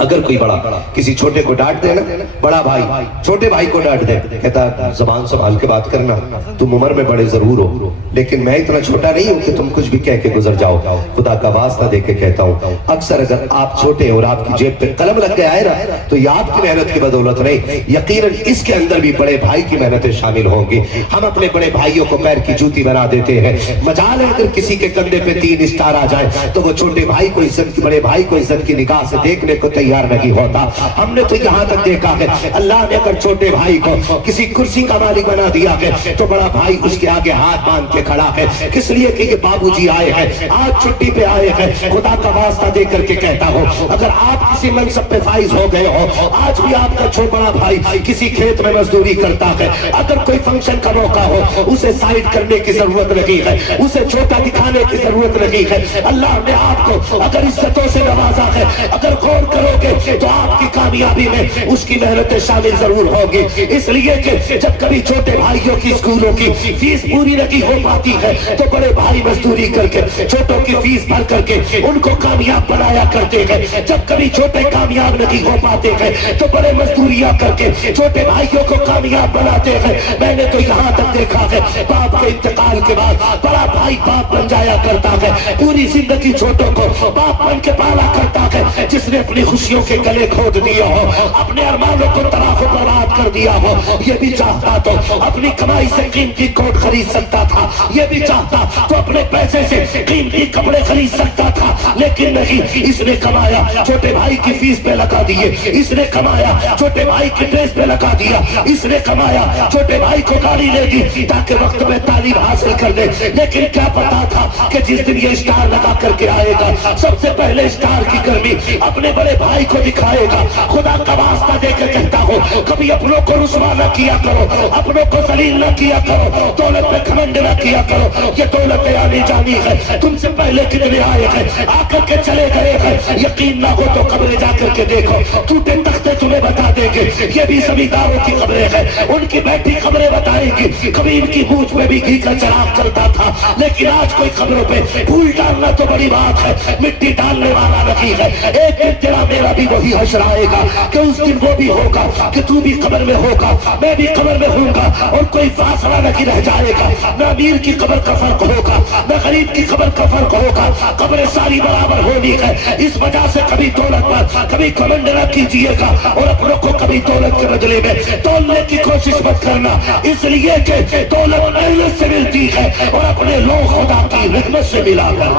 اگر کوئی بڑا کسی چھوٹے کو ڈانٹ دے نا، بڑا بھائی چھوٹے بھائی کو ڈانٹ دے، کہتا زبان سنبھال کے بات کرنا، تم عمر میں بڑے ضرور ہو لیکن میں اتنا چھوٹا نہیں ہوں کہ تم کچھ بھی کہہ کے گزر جاؤ۔ خدا کا واسطہ دے کے کہتا ہوں، اکثر اگر آپ چھوٹے اور آپ کی جیب پہ قلم لگ گیا ہے نا تو یہ آپ کی محنت کی بدولت نہیں، یقیناً اس کے اندر بھی بڑے بھائی کی محنتیں شامل ہوں گی۔ ہم اپنے بڑے بھائیوں کو پیر کی جوتی بنا دیتے ہیں، مجال ہے اگر کسی کے کندھے پہ 3 اسٹار آ جائے تو وہ چھوٹے بھائی کو عزت کی، بڑے بھائی کو عزت کی نگاہ سے دیکھنے کو تیار نہیں ہوتا۔ ہم نے تو یہاں تک دیکھا ہے اللہ نے اگر چھوٹے بھائی کو کسی کرسی کا مالک بنا دیا ہے تو بڑا بھائی اس کے آگے ہاتھ باندھ کے کھڑا ہے، کس لیے کہ یہ بابو جی آئے ہیں، آج چھٹی پہ آئے ہیں۔ خدا کا واسطہ دے کر کے کہتا ہوں، اگر آپ کسی منصب پہ فائز ہو گئے ہو، آج بھی آپ کا چھوٹا بھائی کسی کھیت میں مزدوری کرتا ہے، اگر کوئی فنکشن کا موقع ہو اسے سائڈ کرنے کی ضرورت نہیں ہے، اسے چھوٹا دکھانے کی ضرورت نہیں ہے۔ اللہ نے آپ کو اگر عزتوں سے نوازا ہے، اگر غور کرو گے تو آپ کی کامیابی میں اس کی محنتیں شامل ضرور ہوگی۔ اس لیے کہ جب کبھی چھوٹے بھائیوں کی اسکولوں کی فیس پوری نہیں ہو پاتی ہے تو بڑے بھائی مزدوری کر کے چھوٹوں کی فیس بھر کر کے ان کو کامیاب بنایا کرتے ہیں۔ جب کبھی چھوٹے کامیاب نہیں ہو پاتے ہیں تو بڑے مزدوریاں کر کے چھوٹے بھائیوں کو کامیاب بناتے ہیں۔ میں نے تو یہاں تک دیکھا ہے باپ کے انتقال کے بعد بڑا بھائی باپ بن جایا کرتا ہے، پوری زندگی چھوٹوں کو باپ بن کے پالا کرتا ہے۔ جس نے اپنی خوشیوں کے گلے کھود دیا ہو، اپنے ارمانوں کو تباہ و برباد کر دیا ہو، یہ بھی چاہتا تو اپنی کمائی سے قیمتی کوٹ خرید سکتا تھا، یہ بھی چاہتا تو اپنے پیسے سے قیمتی کپڑے خرید سکتا تھا، لیکن نہیں، اس نے کمایا چھوٹے بھائی کی فیس پہ لگا دیے، اس نے کمایا چھوٹے بھائی کی ڈریس پہ لگا دیا، اس نے کمایا چھوٹے بھائی کو گاڑی لے دی تاکہ وقت میں تعلیم حاصل کر دے۔ لیکن کیا پتا تھا کہ جس دن یہ اسٹار لگا کر کے آئے گا سب سے پہلے اسٹار کی گرمی اپنے بڑے بھائی کو دکھائے گا۔ خدا کا واسطہ دے کے کہتا ہوں، کبھی اپنوں کو رسوا نہ کیا کرو، اپنوں کو ذلیل نہ کیا کرو، دولت پہ گھمنڈ نہ کیا کرو، یہ دولت آنی جانی ہے۔ تم سے پہلے کتنے آئے ہیں، آ کر کے چلے گئے ہیں، یقین نہ ہو تو قبریں جا کر کے دیکھو، ٹوٹے تختے تمہیں بتا دیں گے یہ بھی زمینداروں کی قبریں ہیں، ان کی بیٹھی قبریں بتائیں گی۔ کبھی ان کی مونچھ میں بھی گھی کا چراغ چلتا تھا، لیکن آج کوئی قبروں پہ پھول ڈالنا تو بڑی بات ہے، مٹی ڈالنے والا نہیں ہے۔ ایک دن تیرا میرا بھی وہی حشر آئے گا کہ اس دن وہ بھی ہوگا کہ تو بھی قبر میں ہوگا، میں بھی قبر میں ہوں گا، اور کوئی فاصلہ نہیں رہ جائے گا، نہ امیر کی قبر کا فرق ہوگا نہ غریب کی قبر کا فرق ہوگا، قبریں ساری برابر ہونی ہے۔ اس وجہ سے کبھی دولت پر کبھی گھمنڈ نہ کیجیے گا، اور اپنوں کو کبھی دولت کے بدلے میں تولنے کی کوشش مت کرنا، اس لیے کہ دولت محنت سے ملتی ہے اور اپنے لوگ خدا کی رحمت سے ملا کر۔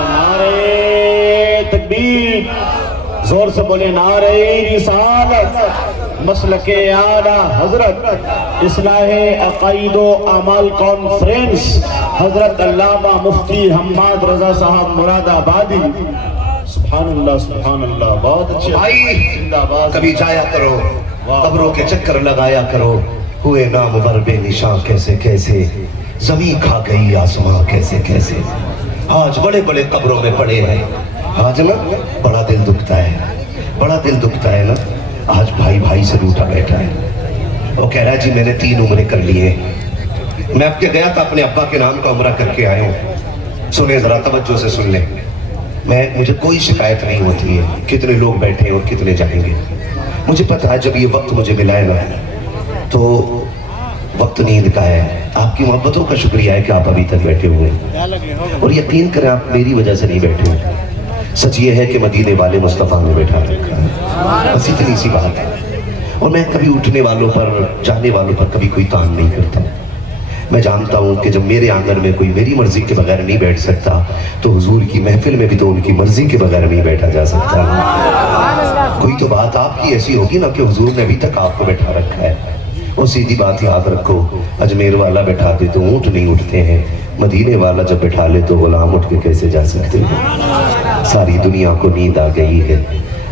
نعرہ تکبیر، زور سے بولے نعرہ رسالت، مسلک اعلیٰ حضرت اصلاح عقائد و اعمال کانفرنس حضرت علامہ مفتی حماد رضا صاحب مراد آبادی۔ سبحان اللہ سبحان اللہ، بہت اچھے بھائی کبھی جایا کرو، قبروں کے چکر لگایا کرو، ہوئے نامور بے نشان کیسے کیسے، زمین کھا گئی آسمان کیسے کیسے۔ آج بڑے بڑے قبروں میں پڑے ہیں، آج نا بڑا دل دکھتا ہے نا. آج بھائی بھائی سے روٹا بیٹھا ہے. وہ کہہ رہا ہے جی میں نے 3 عمرے کر لی ہیں. میں اب کے گیا تھا اپنے ابا کے نام کا عمرہ کر کے آیا ہوں. سنیں ذرا توجہ سے سن لیں. مجھے کوئی شکایت نہیں ہوتی ہے کتنے لوگ بیٹھے ہیں اور کتنے جائیں گے. مجھے پتا ہے جب یہ وقت مجھے ملا ہے نا تو وقت نیند کا ہے. آپ کی محبتوں کا شکریہ ہے کہ آپ ابھی تک بیٹھے ہوئے ہیں. اور یقین کریں آپ میری وجہ سے نہیں بیٹھے ہوئے. سچ یہ ہے کہ مدینے والے مصطفیٰ نے بیٹھا رکھا ہے. بس اتنی سی بات ہے. اور میں کبھی اٹھنے والوں پر جانے والوں پر کبھی کوئی تان نہیں کرتا. میں جانتا ہوں کہ جب میرے آنگن میں کوئی میری مرضی کے بغیر نہیں بیٹھ سکتا تو حضور کی محفل میں بھی تو ان کی مرضی کے بغیر نہیں بیٹھا جا سکتا. کوئی تو بات آپ کی ایسی ہوگی نا کہ حضور نے ابھی تک آپ کو بیٹھا رکھا ہے. اور سیدھی بات یاد رکھو, اجمیر والا بیٹھا دے تو اونٹ نہیں اٹھتے ہیں, مدینے والا جب بٹھا لے تو غلام اٹھ کے کیسے جا سکتے ہیں. ساری دنیا کو نیند آ گئی ہے,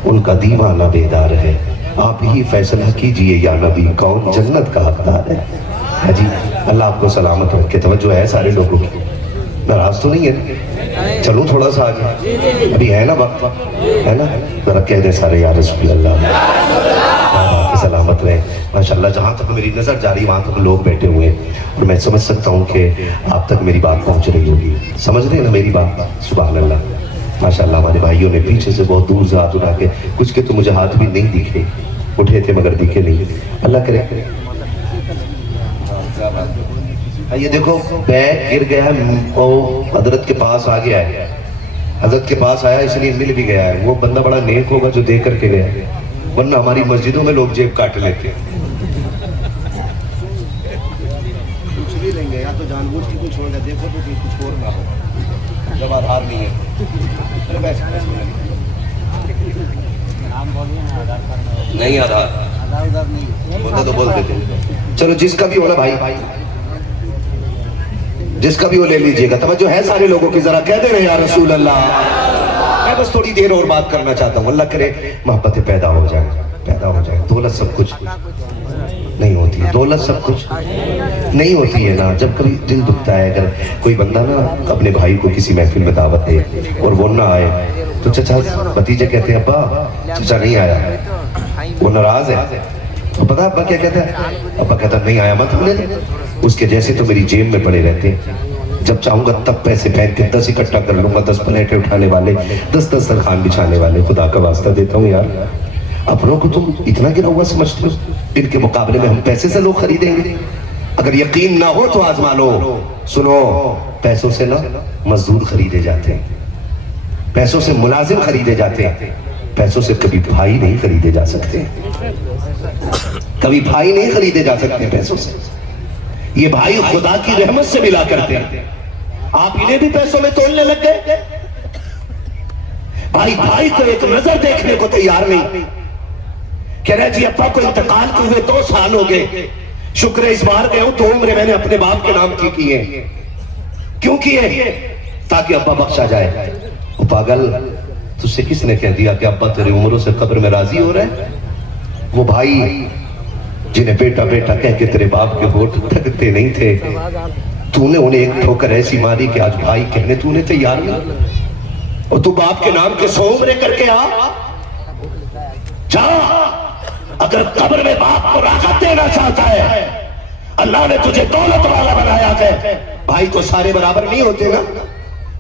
ان کا دیوانہ بیدار ہے. آپ ہی فیصلہ کیجئے یا نبی کون جنت کا حقدار ہے. جی اللہ آپ کو سلامت رکھے. توجہ ہے سارے لوگوں کی, ناراض تو نہیں ہے؟ چلوں تھوڑا سا آگے, ابھی ہے نا وقت, ہے نا؟ ذرا کہہ دیں سارے یا رسول اللہ, آپ کی سلامت رہے. ماشاءاللہ جہاں تک میری نظر جا رہی وہاں تک لوگ بیٹھے ہوئے ہیں اور میں سمجھ سکتا ہوں کہ آپ تک میری بات پہنچ رہی ہوگی. سمجھ رہے ہیں نا میری بات؟ سبحان اللہ. ماشاءاللہ ہمارے بھائیوں نے پیچھے سے بہت دور سے ہاتھ اٹھا کے, کچھ کے تو مجھے ہاتھ بھی نہیں دکھے, اٹھے تھے مگر دکھے نہیں. اللہ کرے. یہ دیکھو بیگ گر گیا ہے, وہ حضرت کے پاس آ گیا ہے, حضرت کے پاس آیا اس لیے مل بھی گیا ہے. وہ بندہ بڑا نیک ہوگا جو دے کر کے گیا, ورنہ ہماری مسجدوں میں لوگ جیب کاٹ لیتے ہیں. کچھ بھی لیں گے یا تو جان بوجھ کے کچھ ہوگا, دیکھو تو کچھ اور نہ ہو جب آدھار نہیں ہے. نہیں آدھار بولتے تو بول دیتے. چلو جس کا بھی ہونا بھائی, جس کا بھی وہ لے لیجئے گا. توجہ ہے سارے لوگوں کی, ذرا کہہ دے رہے یا رسول اللہ. میں بس تھوڑی دیر اور بات کرنا چاہتا ہوں. اللہ کرے محبتیں پیدا ہو جائیں, پیدا ہو جائیں. دولت سب کچھ نہیں ہوتی ہے, دولت سب کچھ نہیں ہوتی ہے نا. جب کبھی دل دکھتا ہے, اگر کوئی بندہ نا اپنے بھائی کو کسی محفل میں دعوت دے اور وہ نہ آئے تو چچا بھتیجے کہتے ہیں ابا چچا نہیں آیا, وہ ناراض ہے. پتا ابا کیا کہتا ہے؟ ابا کہتا نہیں آیا مت ہونے دے, اس کے جیسے تو میری جیب میں پڑے رہتے ہیں. جب چاہوں گا تب پیسے پھینک کے 10 اکٹھا کر لوں گا, 10 پلیٹیں اٹھانے والے, 10 دسترخوان بچھانے والے. خدا کا واسطہ دیتا ہوں یار, اپنوں کو تم اتنا گرا ہوا سمجھتے ہو, ان کے مقابلے میں ہم پیسے سے لوگ خریدیں گے. اگر یقین نہ ہو تو آزما لو. سنو, پیسوں سے نا مزدور خریدے جاتے ہیں, پیسوں سے ملازم خریدے جاتے ہیں, پیسوں سے کبھی بھائی نہیں خریدے جا سکتے, کبھی بھائی نہیں خریدے جا سکتے پیسوں سے. یہ بھائی خدا کی رحمت سے ملا کرتے ہیں. آپ انہیں بھی پیسوں میں تولنے لگ گئے. بھائی بھائی کو ایک نظر دیکھنے کو تیار نہیں. کہہ رہے جی ابا کو انتقال کو ہوئے 2 سال ہو گئے, شکر ہے اس بار گئے ہوں 2 عمریں میں نے اپنے باپ کے نام کی ہیں. کیوں کیے؟ تاکہ ابا بخشا جائے. وہ پاگل, تجھ سے کس نے کہہ دیا کہ ابا تیری عمروں سے قبر میں راضی ہو رہے؟ وہ بھائی جنہیں بیٹا بیٹا کہہ کے تیرے باپ کے ہوٹھ تھکتے نہیں تھے, تو نے انہیں ایک ٹھوکر ایسی ماری کہ آج بھائی کہنے تو نے تیار نہیں. اور تو باپ کے نام کے 100 عمریں کر کے آ جا. اگر قبر میں باپ کو راحت دینا چاہتا ہے, اللہ نے تجھے دولت والا بنایا ہے. بھائی کو سارے برابر نہیں ہوتے نا.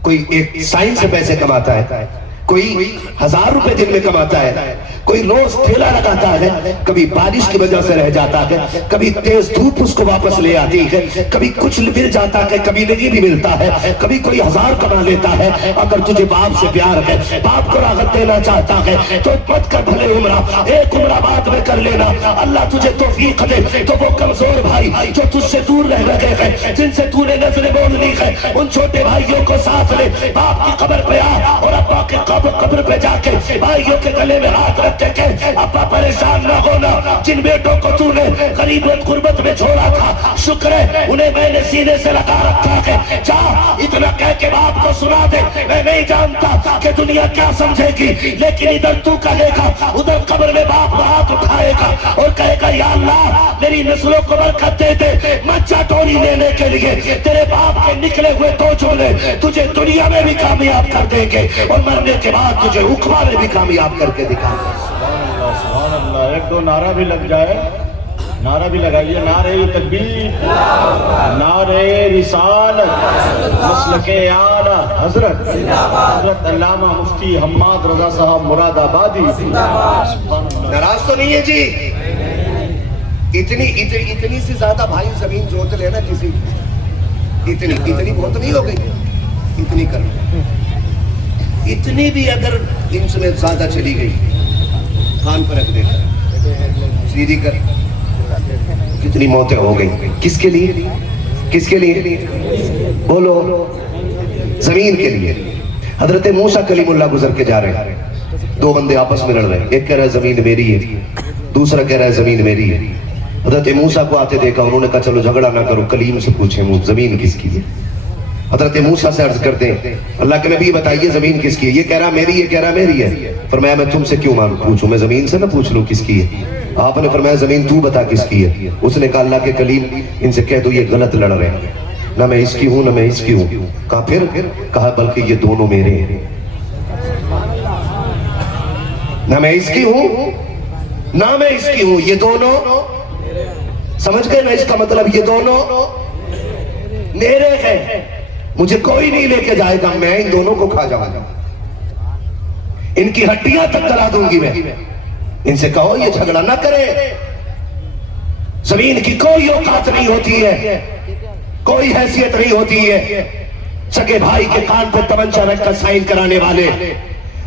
کوئی ایک سائن سے پیسے کماتا ہے, کوئی 1000 روپے دن میں کماتا ہے, کوئی روز ٹھیلا لگاتا ہے, کبھی بارش کی وجہ سے رہ جاتا ہے, کبھی تیز دھوپ اس کو واپس لے آتی ہے, کبھی کچھ مل جاتا ہے, کبھی نہیں بھی ملتا ہے, کبھی کوئی 1000 کما لیتا ہے. اگر تجھے باپ سے پیار ہے, باپ کو راحت دینا چاہتا ہے تو مت کر بھلے عمرہ, ایک عمرہ بعد میں کر لینا. اللہ تجھے توفیق دے تو وہ کمزور بھائی جو تجھ سے دور رہ گئے ہیں, جن سے تو نے نظریں مول لی ہے, ان چھوٹے بھائیوں کو ساتھ لے. باپ کی قبر پہ آ اور ابا کے قبر پہ جا کے بھائیوں کے گلے میں ہاتھ رکھ کے ابا پریشان نہ ہونا, جن بیٹوں کو تو نے غریبت غربت میں چھوڑا تھا شکر ہے انہیں میں نے سینے سے لگا رکھا ہے. جا اتنا کہہ کے باپ کو سنا دے, میں نہیں جانتا کہ دنیا کیا سمجھے گی, لیکن ادھر تو کہے گا, ادھر قبر میں باپ ہاتھ اٹھائے گا اور کہے گا یا اللہ میری نسلوں کو برکت دے دے. مچا ٹوری لینے کے لیے تیرے باپ کے نکلے ہوئے 2 جملے تجھے دنیا میں بھی کامیاب کر دیں گے اور مرنے کے بعد تجھے عقبہ میں بھی کامیاب کر کے دکھاتا ہوں۔ سبحان اللہ، ایک دو نعرہ بھی لگ جائے، نعرہ بھی لگائیے، نعرہ تکبیر، نعرہ رسالت، مسلک اعلیٰ حضرت علامہ مفتی حماد رضا صاحب مراد آبادی۔ ناراض تو نہیں ہے جی؟ اتنی سے زیادہ بھائی زمین جوت لینا کسی کی، اتنی بہت نہیں ہو گئی، اتنی کر لو۔ اتنی بھی اگر انچ میں زیادہ چلی گئی، کان پر رکھ دے کر سیدھی کر، کتنی موتیں ہو گئی، کس کے لیے؟ کس کے لیے؟ بولو، زمین کے لیے۔ حضرت موسیٰ کلیم اللہ گزر کے جا رہے ہیں، دو بندے آپس میں لڑ رہے ہیں، ایک کہہ رہا ہے زمین میری ہے، دوسرا کہہ رہا ہے زمین میری ہے۔ حضرت موسیٰ کو آتے دیکھا، انہوں نے کہا چلو جھگڑا نہ کرو، کلیم سے پوچھیں زمین کس کی ہے۔ حضرت موسیٰ سے عرض کرتے ہیں اللہ کے نبی بتائیے زمین کس کی ہے؟ یہ کہہ رہا میری ہے، کہہ رہا میری ہے۔ فرمایا میں تم سے کیوں پوچھوں، میں زمین سے نہ پوچھ لوں کس کی ہے؟ آپ نے فرمایا زمین تو بتا کس کی ہے۔ اس نے کہا اللہ کے کلیم ان سے کہہ دو یہ غلط لڑ رہے ہیں، نہ میں اس کی ہوں نہ میں اس کی ہوں۔ کہا پھر؟ کہا بلکہ یہ دونوں میرے ہیں، نہ میں اس کی ہوں نہ میں اس کی ہوں، یہ دونوں، سمجھ گئے نا اس کا مطلب؟ یہ دونوں میرے ہیں، مجھے کوئی نہیں لے کے جائے گا، میں ان دونوں کو کھا جاؤں گا، ان کی ہڈیاں تک گلا دوں گی میں۔ ان سے کہو یہ جھگڑا نہ کرے، زمین کی کوئی اوقات نہیں ہوتی ہے، کوئی حیثیت نہیں ہوتی ہے۔ سگے بھائی کے کان پہ تمنچا رکھ کر سائن کرانے والے،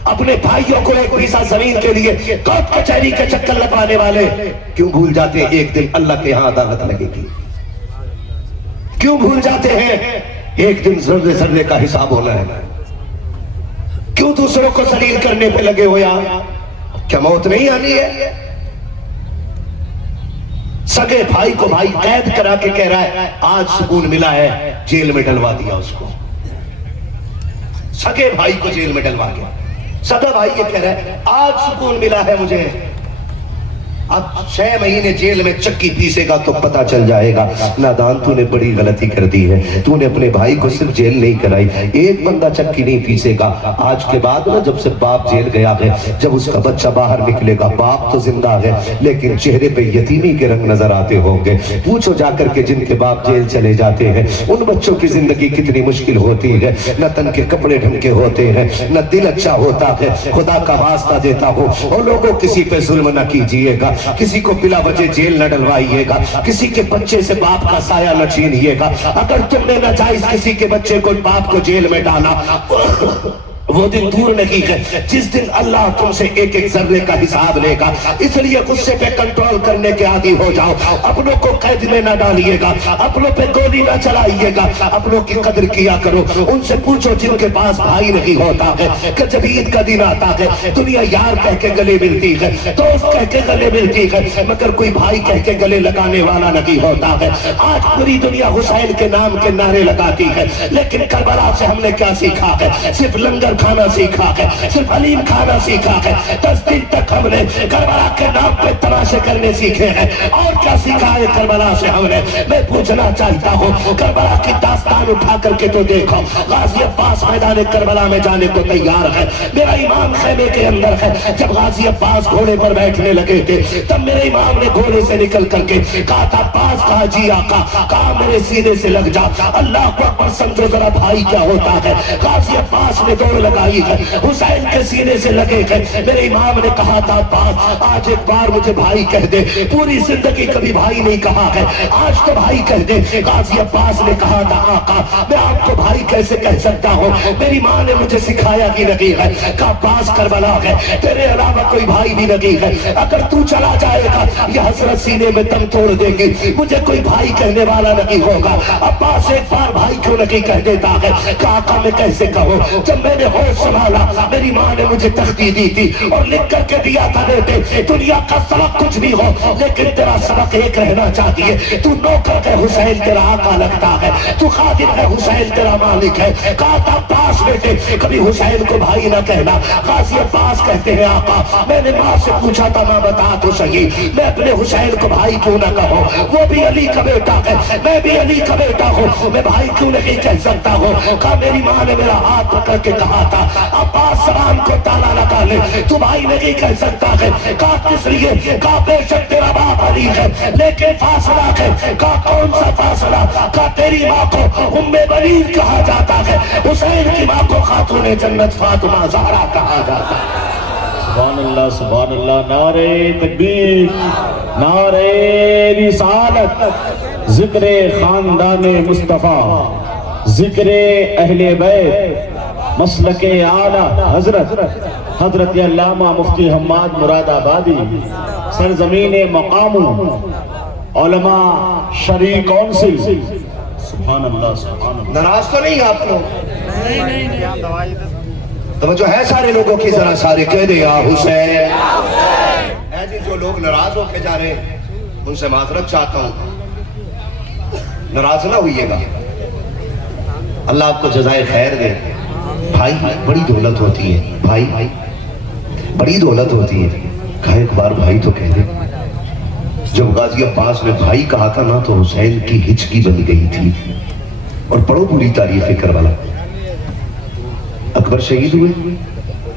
اپنے بھائیوں کو ایک پیسہ زمین کے لیے کورٹ کچہری کے چکر لگوانے والے کیوں بھول جاتے ہیں ایک دن اللہ کے ہاں عدالت لگے گی؟ کیوں بھول جاتے ہیں ایک دن ذرے ذرے کا حساب ہونا ہے؟ کیوں دوسروں کو ذلیل کرنے پہ لگے ہو یار؟ کیا موت نہیں آنی ہے؟ سگے بھائی کو بھائی قید کرا کے کہہ رہا ہے آج سکون ملا ہے، جیل میں ڈلوا دیا اس کو، سگے بھائی کو جیل میں ڈلوا دیا۔ سگا بھائی یہ کہہ رہا ہے آج سکون ملا ہے مجھے، اب 6 مہینے جیل میں چکی پیسے گا تو پتہ چل جائے گا۔ نادان تو نے بڑی غلطی کر دی ہے، تو نے اپنے بھائی کو صرف جیل نہیں کرائی، ایک بندہ چکی نہیں پیسے گا۔ آج کے بعد نا جب سے باپ جیل گیا ہے، جب اس کا بچہ باہر نکلے گا، باپ تو زندہ ہے لیکن چہرے پہ یتیمی کے رنگ نظر آتے ہوں گے۔ پوچھو جا کر کے جن کے باپ جیل چلے جاتے ہیں ان بچوں کی زندگی کتنی مشکل ہوتی ہے، نہ تن کے کپڑے ڈھنگ کے ہوتے ہیں، نہ دل اچھا ہوتا ہے۔ خدا کا واسطہ دیتا ہو اور لوگوں کسی پہ ظلم نہ کیجیے گا، کسی کو بلا وجہ جیل نہ ڈلوائیے گا، کسی کے بچے سے باپ کا سایہ نہ چھینیے گا۔ اگر تم نے ناجائز کسی کے بچے کو باپ کو جیل میں ڈالا، وہ دن دور نہیں ہے جس دن اللہ تم سے ایک ایک ذرے کا حساب لے گا۔ اس لیے غصے پہ کنٹرول کرنے کے عادی ہو جاؤ، اپنوں کو قید میں نہ ڈالیے گا، اپنوں پہ گولی نہ چلائیے گا، اپنوں کی قدر کیا کرو۔ ان سے پوچھو جن کے پاس بھائی نہیں ہوتا ہے کہ جب عید کا دن آتا ہے دنیا یار کہہ کے گلے ملتی ہے، دوست کہہ کے گلے ملتی ہے، مگر کوئی بھائی کہہ کے گلے لگانے والا نہیں ہوتا ہے۔ آج پوری دنیا حسین کے نام کے نعرے لگاتی ہے، لیکن کربلا سے ہم نے کیا سیکھا ہے؟ صرف لنگر کھانا سیکھا ہے، صرف حلیم کھانا سیکھا ہے۔ 10 دن تک ہم نے کربلا کے نام پہ تماشے کرنے سیکھے ہیں، اور کیا سیکھا ہے کربلا سے ہم نے؟ میں پوچھنا چاہتا ہوں کربلا کی داستان اٹھا کر کے تو دیکھو، غازی عباس میدان کربلا میں جانے کو تیار ہے، میرا امام خیمے کے اندر ہے۔ جب غازی عباس گھوڑے پر بیٹھنے لگے تھے تب میرے امام نے گھوڑے سے نکل کر کے کہا تھا عباس، کہا جی آقا، کہا میرے سینے سے لگ جا۔ اللہ اکبر، سمجھو ذرا بھائی کیا ہوتا ہے۔ غازی عباس نے دوڑ لگائی، حسین کے سینے سے لگے گئے۔ میرے امام نے کہا تھا عباس آج ایک بار مجھے بھائی کہہ دے، پوری زندگی کبھی بھائی نہیں کہا ہے، آج تو بھائی کہہ دے۔ غازی عباس نے کہا تھا آقا میں آپ کو بھائی کیسے کہہ سکتا ہوں، میری ماں نے مجھے سکھایا ہی نہیں ہے۔ کہا عباس کربلا ہے، تیرے علاوہ کوئی بھائی بھی نہیں ہے، اگر تو چلا جائے گا یہ حسرت سینے میں دم توڑ دے گی، مجھے کوئی بھائی کہنے والا نہیں ہوگا۔ عباس ایک بار بھائی کیوں نہیں کہہ دیتا ہے؟ کہا آقا میں کیسے کہوں، جب میں نے ہوش سنبھالا میری ماں نے مجھے تختی دی تھی اور لکھ کر کے دیا تھا بیٹے دنیا کا سبق کچھ بھی ہو لیکن تیرا سبق ایک رہنا چاہیے، تو نوکر ہے حسین تیرا آقا لگتا ہے، تو خادم ہے حسین تیرا مالک ہے۔ کہا تھا عباس بیٹے کبھی حسین کو بھائی نہ کہنا۔ غازی عباس کہتے ہیں آقا میں نے ماں سے پوچھا تھا، ماں بتا تو صحیح میں اپنے حسین کو بھائی کیوں نہ کہوں، وہ بھی علی کا بیٹا ہے، میں بھی علی کا بیٹا ہوں، میں بھائی کیوں نہیں کہہ سکتا ہوں؟ کہا میری ماں نے میرا ہاتھ پکڑ کے کہا تھا عباس سلام کو تالا لگا لے، تو بھائی نہیں کہہ سکتا ہے کہا کس لیے، کہا بے شک تیرا باپ علی ہے لیکن فاصلہ ہے، کہا کون سا فاصلہ، کہا تیری ماں کو ام بنین کہا جاتا ہے، حسین کی ماں کو خاتون جنت فاطمہ زہرا کہا جاتا ہے۔ سبحان اللہ سبحان اللہ، نعرہ تکبیر، نعرہ رسالت، ذکر خاندان مصطفیٰ، ذکر اہل بیت، مسلک اعلیٰ حضرت علامہ مفتی حماد مراد آبادی، سرزمین مقام علماء شرعی کونسل۔ سبحان اللہ سبحان اللہ۔ ناراض تو نہیں آپ لوگ؟ توجہ ہے سارے لوگوں کی، ذرا سارے کہہ دے یا حسین۔ اے جی جو لوگ ناراض ہو کے جا رہے ہیں ان سے معذرت چاہتا ہوں، ناراض نہ ہوئیے گا، اللہ آپ کو جزائے خیر دے۔ بھائی بڑی دولت ہوتی ہے، بھائی بڑی دولت ہوتی ہے، کہا ایک بار بھائی تو کہہ دے۔ جب غازی عباس نے بھائی کہا تھا نا تو حسین کی ہچکی بن گئی تھی۔ اور پڑھو پوری تاریخ کربلا۔ اکبر شہید ہوئے،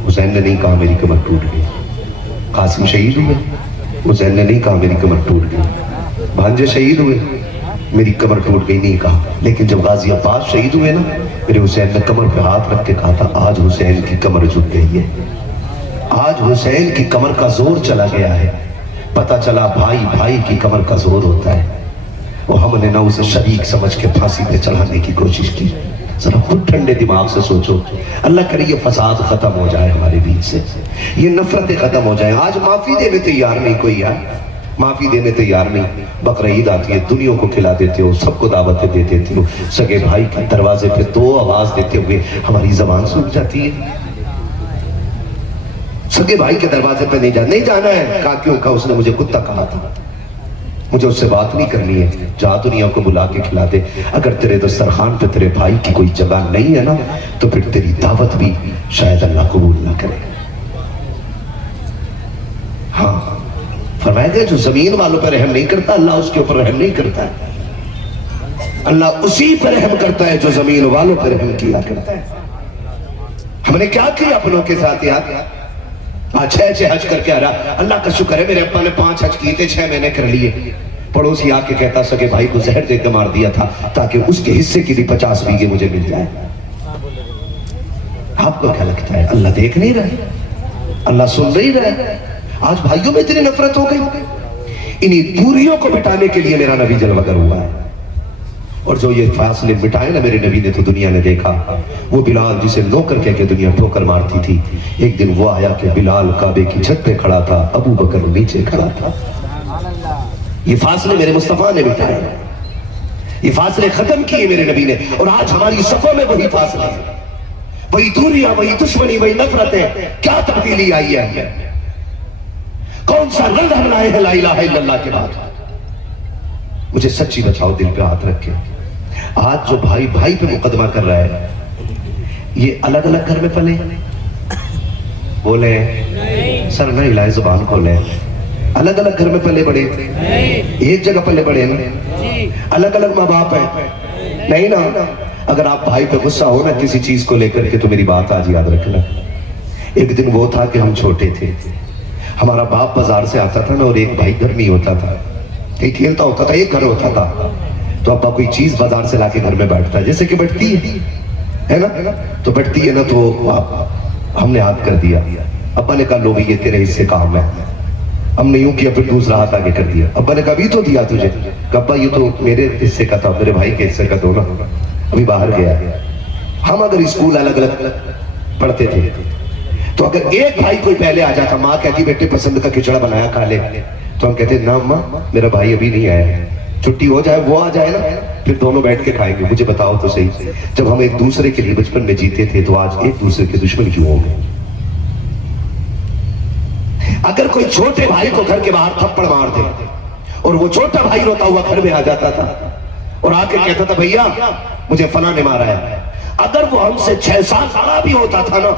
حسین نے نہیں کہا میری کمر ٹوٹ گئی۔ قاسم شہید ہوئے، حسین نے نہیں کہا میری کمر ٹوٹ گئی۔ بھانجے شہید ہوئے، میری کمر ٹوٹ گئی نہیں کہا۔ لیکن جب غازی عباس شہید ہوئے نا، میرے حسین نے کمر پہ ہاتھ رکھ کے کہا تھا آج حسین کی کمر جھک گئی ہے، آج حسین کی کمر کا زور چلا گیا ہے۔ پتہ چلا بھائی بھائی کی کمر کا زور ہوتا ہے۔ وہ ہم نے نہ اسے شریک سمجھ کے پھانسی پہ چڑھانے کی کوشش کی۔ ذرا خود ٹھنڈے دماغ سے سوچو، اللہ کرے یہ فساد ختم ہو جائے ہمارے بیچ سے، یہ نفرتیں ختم ہو جائیں۔ آج معافی دینے تیار نہیں کوئی یار، معافی دینے تیار نہیں۔ بقرعید آتی ہے، دنیا کو کھلا دیتے ہو، سب کو دعوتیں دے دیتے ہو، سگے بھائی کے دروازے پہ دو آواز دیتے ہوئے ہماری زبان سوکھ جاتی ہے۔ سگے بھائی کے دروازے پہ نہیں جانا ہے، کہا کیوں؟ کہا اس نے مجھے کتا کہا تھا، مجھے اس سے بات نہیں کرنی ہے، جا دنیا کو بلا کے کھلا دے۔ اگر تیرے دسترخوان پہ تیرے بھائی کی کوئی جگہ نہیں ہے نا تو پھر تیری دعوت بھی شاید اللہ قبول نہ کرے۔ ہاں فرمایا گیا جو زمین والوں پر رحم نہیں کرتا اللہ اس کے اوپر رحم نہیں کرتا ہے، اللہ اسی پر رحم کرتا ہے جو زمین والوں پر رحم کیا کرتا ہے۔ ہم نے کیا کیا اپنوں کے ساتھ یار؟ آج 6 حج کر کے آ رہا، اللہ کا شکر ہے میرے ابا نے 5 حج کیے تھے، 6 مہینے کر لیے۔ پڑوسی آ کے کہتا سکے بھائی کو زہر دے کے مار دیا تھا تاکہ اس کے حصے کی بھی 50 بیگھے مجھے مل جائے۔ آپ کو کیا لگتا ہے اللہ دیکھ نہیں رہے؟ اللہ سن نہیں رہے؟ آج بھائیوں میں اتنی نفرت ہو گئی، انہی دوریوں کو مٹانے کے لیے میرا نبی جلوہ گر ہوا ہے۔ اور جو یہ فاصلے مٹائے نا میرے نبی نے تو دنیا نے دیکھا۔ وہ بلال جسے نوکر کہہ کے دنیا ٹھوکر مارتی تھی، ایک دن وہ آیا کہ بلال کعبے کی چھت پہ کھڑا تھا، ابو بکر نیچے کھڑا تھا۔ یہ فاصلے میرے مصطفیٰ نے مٹائے، یہ فاصلے ختم کیے میرے نبی نے۔ اور آج ہماری صفوں میں وہی فاصلے ہیں، وہی دوریاں، وہی دشمنی، وہی نفرتیں۔ کیا تبدیلی آئی ہے؟ کون سا رنگ ہم لائے ہیں لا الہ الا اللہ کے بعد؟ مجھے سچی بتاؤ دل پہ ہاتھ رکھ کے، آج جو بھائی بھائی پہ مقدمہ کر رہا ہے یہ الگ الگ گھر میں پلے؟ بولے سر نہ ہلائے، زبان کھولے، الگ الگ گھر میں پلے بڑے؟ ایک جگہ پلے بڑے نا؟ الگ الگ ماں باپ ہیں؟ نہیں نا۔ اگر آپ بھائی پہ غصہ ہو نا کسی چیز کو لے کر کے تو میری بات آج یاد رکھنا۔ ایک دن وہ تھا کہ ہم چھوٹے تھے، ہمارا باپ بازار سے آتا تھا نا اور ایک بھائی گھر نہیں ہوتا تھا، کہیں کھیلتا ہوتا تھا، ایک گھر ہوتا تھا، تو ابا کوئی چیز بازار سے لا کے گھر میں بیٹھتا ہے، جیسے کہ بیٹھتی ہے نا، تو بیٹھتی ہے نا، تو ہم نے ہاتھ کر دیا، ابا نے کہا لو بھی یہ تیرے حصے کام ہے، ہم نے یوں کیا پھر دوسرا ہاتھ آگے کر دیا، ابا نے کہا بھی تو دیا تجھے، کہا ابا یہ تو میرے حصے کا تھا، میرے بھائی کے حصے کا دو نا، ابھی باہر گیا۔ ہم اگر اسکول الگ الگ پڑھتے تھے تو اگر ایک بھائی کوئی پہلے آ جاتا، ماں کہتی بیٹے پسند کا کھچڑا بنایا کھا لے، تو ہم کہتے نا ماں میرا بھائی ابھی نہیں آیا ہے، چھٹی ہو جائے وہ آ جائے نا پھر دونوں بیٹھ کے کھائیں گے۔ مجھے بتاؤ تو صحیح، جب ہم ایک دوسرے کے لیے بچپن میں جیتے تھے تو آج ایک دوسرے کے دشمن کیوں ہو گئے؟ اگر کوئی چھوٹے بھائی کو گھر کے باہر تھپڑ مار دے اور وہ چھوٹا بھائی روتا ہوا گھر میں آ جاتا تھا اور آ کے کہتا تھا بھیا مجھے فلاں نے مارا ہے، اگر وہ ہم سے 6 سال بڑا بھی ہوتا تھا نا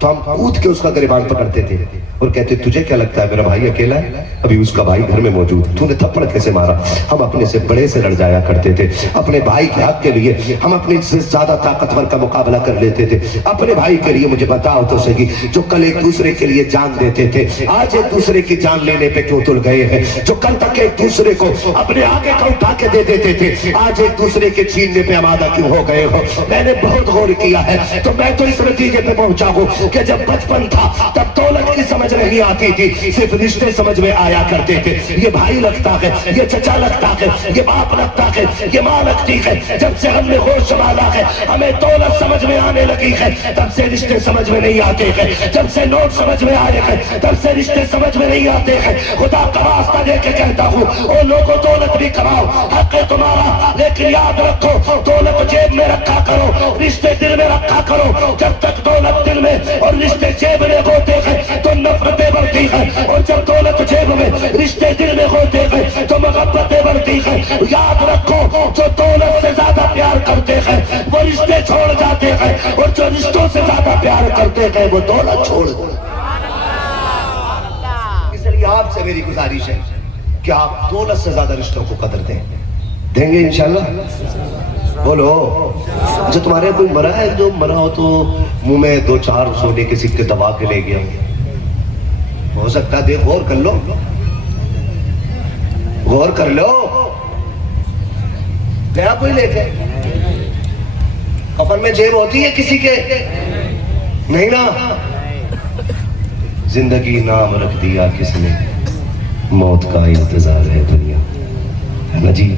تو ہم کود کے اس کا گریبان پکڑتے تھے اور کہتے تجھے کیا لگتا ہے میرا بھائی اکیلا ہے؟ ابھی اس کا بھائی گھر میں موجود، تو نے تھپڑ کیسے مارا؟ ہم اپنے سے بڑے سے لڑ جایا کرتے تھے، اپنے بھائی کے حق کے لیے ہم اپنے سے زیادہ طاقتور کا مقابلہ کر لیتے تھے، اپنے بھائی کے لیے۔ مجھے بتاؤ تو صحیح، جو کل ایک دوسرے کے لیے جان دیتے تھے آج ایک دوسرے کی جان لینے پہ کیوں تل گئے ہیں؟ جو کل تک ایک دوسرے کو اپنے آگے کا اٹھا کے دے دیتے تھے آج ایک دوسرے کے چھیننے پہ آمادہ کیوں ہو گئے ہو؟ میں نے بہت غور کیا ہے تو میں تو اس نتیجے پہ پہنچا ہوں کہ جب بچپن تھا تب دولت کی سمجھ نہیں آتی تھی، صرف رشتے سمجھ میں آیا کرتے تھے۔ یہ بھائی لگتا ہے، یہ چچا لگتا ہے، یہ باپ لگتا ہے، یہ ماں لگتی ہے۔ جب سے ہم نے ہوش سنبھالا ہے ہمیں دولت سمجھ میں آنے لگی ہے، تب سے رشتے سمجھ میں نہیں آتے ہیں۔ جب سے نوٹ سمجھ میں آئے ہیں تب سے رشتے سمجھ میں نہیں آتے ہیں۔ خدا کا واسطہ دے کے کہتا ہوں او لوگوں دولت بھی کماؤ، حق ہے تمہارا، لیکن یاد رکھو دولت جیب میں رکھا کرو، رشتے دل میں رکھا کرو۔ جب تک دولت دل میں اور رشتے جیب میں ہوتے ہیں تو نفرتیں بڑھتی ہیں، اور جب دولت جیب میں رشتے دل میں ہوتے ہیں تو محبتیں بڑھتی ہیں۔ یاد رکھو جو دولت سے زیادہ پیار کرتے ہیں وہ رشتے چھوڑ جاتے ہیں، اور جو رشتوں سے زیادہ پیار کرتے ہیں وہ دولت چھوڑ دیتے ہیں۔ اس لیے آپ سے میری گزارش ہے کہ آپ دولت سے زیادہ رشتوں کو قدر دیں گے انشاءاللہ؟ بولو جو تمہارے کوئی مرا ہے، جو مرا ہو تو منہ میں 2-4 سونے کے سکے دبا کے لے گیا ہو سکتا ہے، دیکھ غور کر لو، غور کر لو، گیا کوئی لے کے؟ کفن میں جیب ہوتی ہے کسی کے؟ نہیں نا۔ زندگی نام رکھ دیا کس نے، موت کا انتظار ہے دنیا، ہے نا جی؟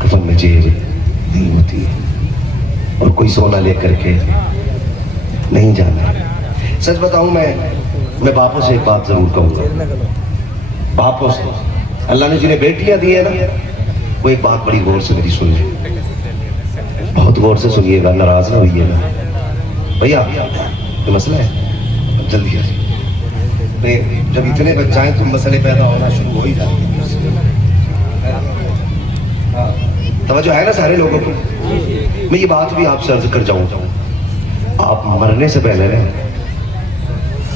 کفن میں جیب نہیں ہوتی ہے اور کوئی سونا لے کر کے نہیں جانا۔ سچ بتاؤں میں باپوں سے ایک بات ضرور کہوں گا، باپوں سے، اللہ نے جنہیں بیٹیاں دی ہیں نا وہ ایک بات بڑی غور سے میری سنیے، بہت غور سے سنیے گا، ناراض نہ ہوئیے گا بھیا، یہ مسئلہ ہے جلدی ہے نہیں، جب اتنے بچ جائیں تو مسئلے پیدا ہونا شروع ہو ہی جائیں۔ توجہ ہے نا سارے لوگوں کو؟ میں یہ بات بھی آپ سے عرض کر جاؤں، آپ مرنے سے پہلے نا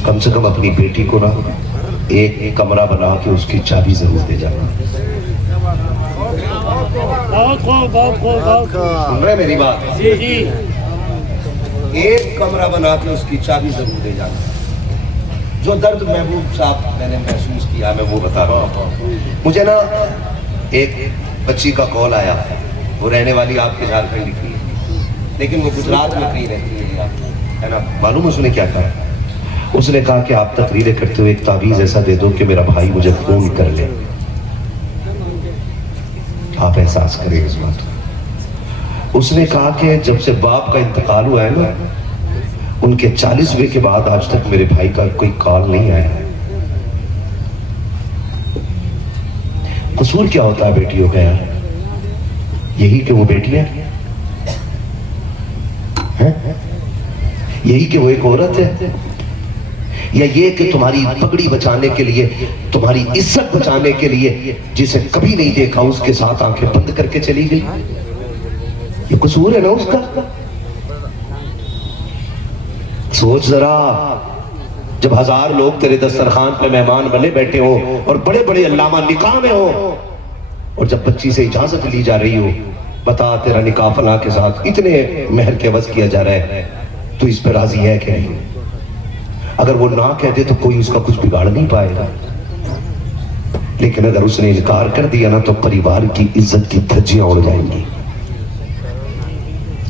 کم سے کم اپنی بیٹی کو نا ایک کمرہ بنا کے اس کی چابی ضرور دے جانا۔ سن رہے میری بات؟ ایک کمرہ بنا کے اس کی چابی ضرور دے جانا۔ جو درد محبوب صاحب میں نے محسوس کیا میں وہ بتا رہا ہوں۔ مجھے نا ایک بچی کا کال آیا، وہ رہنے والی آپ کے جھارکھنڈ کی ہے لیکن وہ گجرات میں کہیں رہتی ہے نا۔ معلوم اس نے کیا کہا؟ اس نے کہا کہ آپ تقریریں کرتے ہوئے ایک تعویذ ایسا دے دو کہ میرا بھائی مجھے فون کر لے۔ آپ احساس کریں اس بات کو۔ اس نے کہا کہ جب سے باپ کا انتقال ہوا ہے نا ان کے 40ویں کے بعد آج تک میرے بھائی کا کوئی کال نہیں آیا۔ قصور کیا ہوتا ہے بیٹیوں کا یار؟ یہی کہ وہ بیٹیاں ہیں، یہی کہ وہ ایک عورت ہے، یا یہ کہ تمہاری پگڑی بچانے کے لیے، تمہاری عزت بچانے کے لیے جسے کبھی نہیں دیکھا اس کے ساتھ آنکھیں بند کر کے چلی گئی؟ یہ قصور ہے نا اس کا؟ سوچ ذرا، جب 1000 لوگ تیرے دسترخوان پہ مہمان بنے بیٹھے ہو اور بڑے بڑے علامہ نکاح میں ہو، اور جب بچی سے اجازت لی جا رہی ہو، بتا تیرا نکاح فلاں کے ساتھ اتنے مہر کے عوض کیا جا رہا ہے، تو اس پہ راضی ہے کہ نہیں؟ اگر وہ نہ کہتے تو کوئی اس کا کچھ بگاڑ نہیں پائے گا، لیکن اگر اس نے انکار کر دیا نا تو پریوار کی عزت کی دھجیاں اڑ جائیں گی۔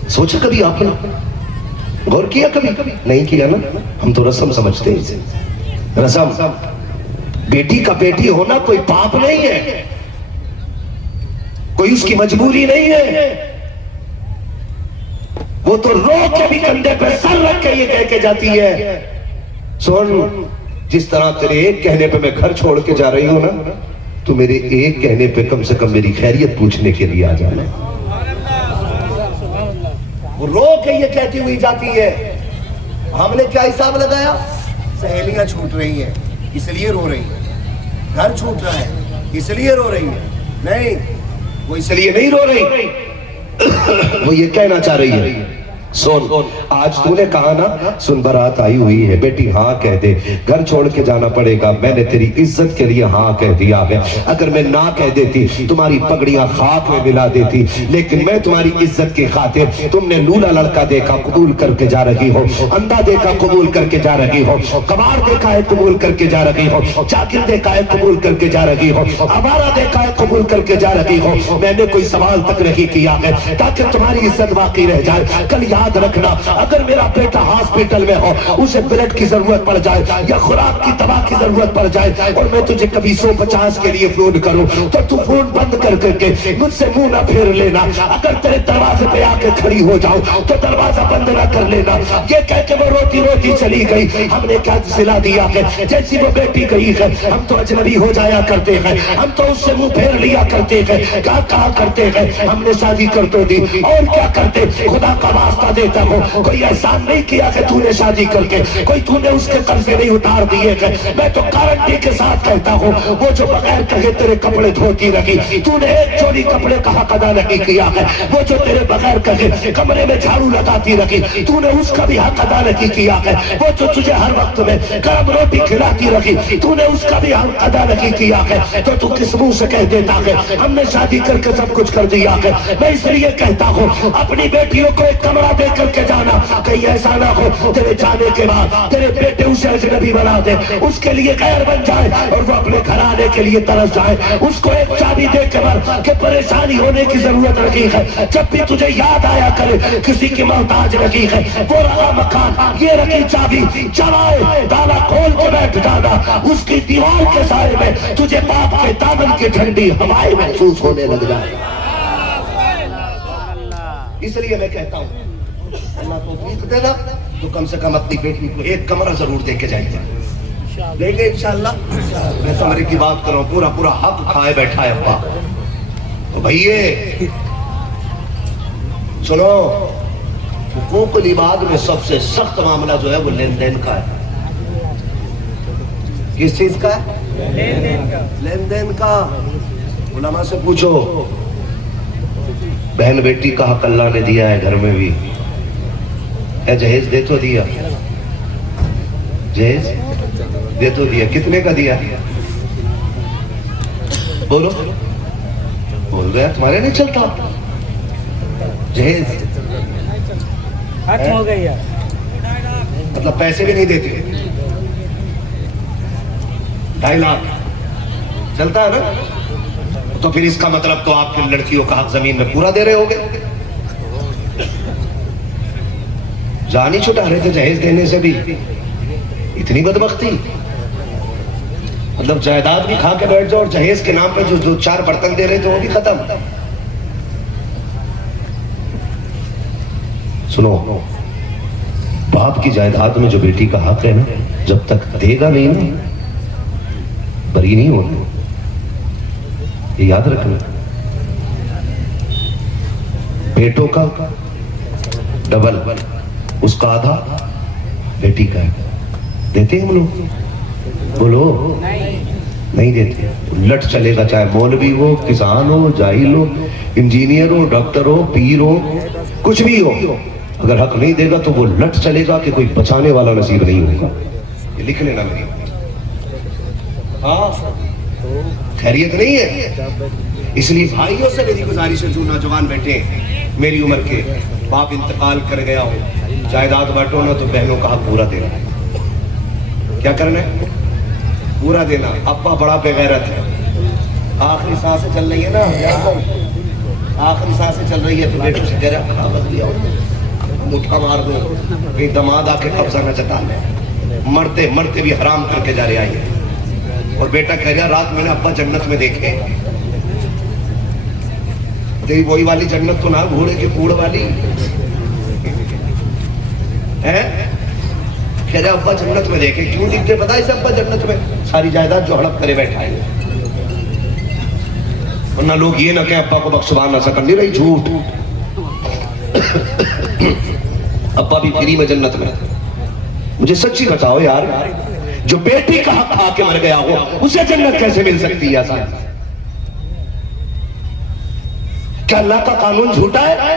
سوچا کبھی آپ نے؟ غور کیا کبھی؟ نہیں کیا نا؟ ہم تو رسم سمجھتے ہیں اسے، رسم۔ بیٹی کا بیٹی ہونا کوئی پاپ نہیں ہے، کوئی اس کی مجبوری نہیں ہے، وہ تو رو کے بھی کندھے پہ سر رکھ کے یہ کہہ کے جاتی ہے سن، جس طرح تیرے ایک کہنے پہ میں گھر چھوڑ کے جا رہی ہوں نا، تو میرے ایک کہنے پہ کم سے کم میری خیریت پوچھنے کے لیے آ جانا۔ وہ رو کے یہ کہتی ہوئی جاتی ہے۔ ہم نے کیا حساب لگایا؟ سہیلیاں چھوٹ رہی ہیں اس لیے رو رہی ہیں، گھر چھوٹ رہا ہے اس لیے رو رہی ہیں۔ نہیں، وہ اس لیے نہیں رو رہی، وہ یہ کہنا چاہ رہی ہے سن آج تو نے کہا نا سن بارات آئی ہوئی ہے بیٹی ہاں کہہ دے گھر چھوڑ کے جانا پڑے گا میں نے تیری عزت کے لیے ہاں کہہ دیا ہے اگر میں نہ کہہ دیتی تمہاری پگڑیاں خاک میں ملا دیتی لیکن میں تمہاری عزت کی خاطر تم نے لولا لڑکا دیکھا قبول کر کے جا رہی ہو اندھا دیکھا قبول کر کے جا رہی ہو کباڑ دیکھا ہے قبول کر کے جا رہی ہو چاکر دیکھا ہے قبول کر کے جا رہی ہو آوارہ دیکھا ہے قبول کر کے جا رہی ہو میں نے کوئی سوال تک نہیں کیا ہے تاکہ تمہاری عزت باقی رہ جائے کل یاد رکھنا اگر میرا بیٹا ہاسپٹل میں ہو اسے بلڈ کی ضرورت پڑ جائے یا خوراک کی دوا کی ضرورت پڑ جائے اور میں تجھے کبھی 150 کے لیے فون کروں تو تو فون بند کر کے مجھ سے منہ نہ پھیر لینا اگر تیرے دروازے پہ آ کے کھڑی ہو جاؤں تو دروازہ بند نہ کر لینا یہ کہہ کے وہ روتی روتی چلی گئی ہم نے کیا سلا دیا ہے جیسی وہ بیٹی گئی ہے ہم تو اجنبی ہو جایا کرتے ہیں ہم تو اس سے منہ پھیر لیا کرتے ہیں کیا کہا کرتے ہیں ہم نے شادی کر تو دی اور کیا کرتے خدا کا واسطہ دیتا ہوں کوئی احسان نہیں کیا کہ تو نے شادی کر کے کوئی تو نے اس کے قرضے نہیں اتار دیے کہ میں تو گارنٹی کے ساتھ کہتا ہوں وہ جو بغیر کہے تیرے کپڑے دھوتی رہی تو نے ایک جوڑی کپڑے کا حق ادا نہیں کیا ہے وہ جو تیرے بغیر کہے کمرے میں جھاڑو لگاتی رہی تو نے اس کا بھی حق ادا نہیں کیا ہے وہ جو تجھے ہر وقت میں گرم روٹی کھلاتی رہی تو نے اس کا بھی حق ادا نہیں کیا ہے تو کس منہ سے کہہ دیتا ہے ہم نے شادی کر کے سب کچھ کر دیا ہے میں اس لیے کہتا ہوں اپنی بیٹیوں کو ایک کمرہ دے کر کے جانا کہیں ایسا نہ ہو تیرے جانے کے بعد تیرے بیٹے اسے اجنبی بنا دے اس کے لیے غیر بن جائے اور وہ اپنے گھر آنے کے لیے ترس جائے اس کو ایک چابی دے کے بر کہ پریشانی ہونے کی ضرورت نہیں ہے جب بھی تجھے یاد آیا کرے کسی کی محتاج نہیں ہے وہ رہا مکان یہ رکھی چابی چلائے تالا کھول کے بیٹھ جانا اس کی دیوار کے سائے میں تجھے باپ کے دامن کی ٹھنڈی ہوائیں محسوس ہونے لگ جائے اس لیے میں کہتا ہوں اللہ توفیق دے نا تو کم سے کم اپنی بیٹی کو ایک کمرہ ضرور دے کے جائیں گے لیں گے انشاءاللہ میں کمرے کی بات کروں پورا پورا حق کھائے بیٹھا ہے ابا تو بھئیے سنو حقوق العباد میں سب سے سخت معاملہ جو ہے وہ لین دین کا ہے کس چیز کا ہے لین دین کا علماء سے پوچھو بہن بیٹی کا حق اللہ نے دیا ہے گھر میں بھی اے جہیز دے تو دیا جہیز دے تو دیا کتنے کا دیا بولو بول گیا تمہارے نہیں چلتا جہیز ختم ہو گئی ہے مطلب پیسے بھی نہیں دیتے 2.5 لاکھ چلتا ہے نا تو پھر اس کا مطلب تو آپ کی لڑکیوں کا حق زمین میں پورا دے رہے ہوگے جان ہی چھٹا رہے تھے جہیز دینے سے بھی اتنی بدبختی مطلب جائیداد بھی کھا کے بیٹھ جاؤ اور جہیز کے نام پہ جو 4 برتن دے رہے تھے وہ بھی ختم سنو باپ کی جائیداد میں جو بیٹی کا حق ہے نا جب تک دے گا نہیں نا بری نہیں ہوگی یہ یاد رکھنا بیٹوں کا ڈبل اس کا آدھا بیٹی کا ہے دیتے ہیں ہم لوگ بولو نہیں دیتے لٹ چلے گا چاہے مولوی ہو کسان ہو جاہل ہو انجینئر ہو ڈاکٹر ہو پیر ہو کچھ بھی ہو اگر حق نہیں دے گا تو وہ لٹ چلے گا کہ کوئی بچانے والا نصیب نہیں ہوگا یہ لکھ لینا میری خیریت نہیں ہے اس لیے بھائیوں سے میری گزارش ہے جو نوجوان بیٹھے میری عمر کے باپ انتقال کر گیا ہو جائیداد بانٹو نا تو بہنوں کا حق پورا دینا کیا کرنا ہے پورا دینا ابا بڑا بے غیرت ہے آخری سانسیں چل رہی ہے نا آخری سانسیں چل رہی ہے تو بیٹوں سے کہہ رہا کھا دیا مٹھا مار دو کہیں دماد آ کے قبضہ نہ جتا لے مرتے مرتے بھی حرام کر کے جا رہے آئیے اور بیٹا کہہ رہا رات میں نے ابا جنت میں دیکھے تیری وہی والی جنت تو نہ گھوڑے کے کوڑ والی کہہ رہا ابا جنت میں دیکھے کیوں دکھتے پتا اسے ابا جنت میں ساری جائیداد جو ہڑپ کرے بیٹھا ہے ورنہ لوگ یہ نہ کہ ابا کو بخشوا نہ سکن نہیں رہی جھوٹ ابا بھی فری میں جنت میں مجھے سچی بتاؤ یار جو بیٹی کا حق کھا کے مر گیا ہو اسے جنت کیسے مل سکتی ہے آسان کیا اللہ کا قانون جھوٹا ہے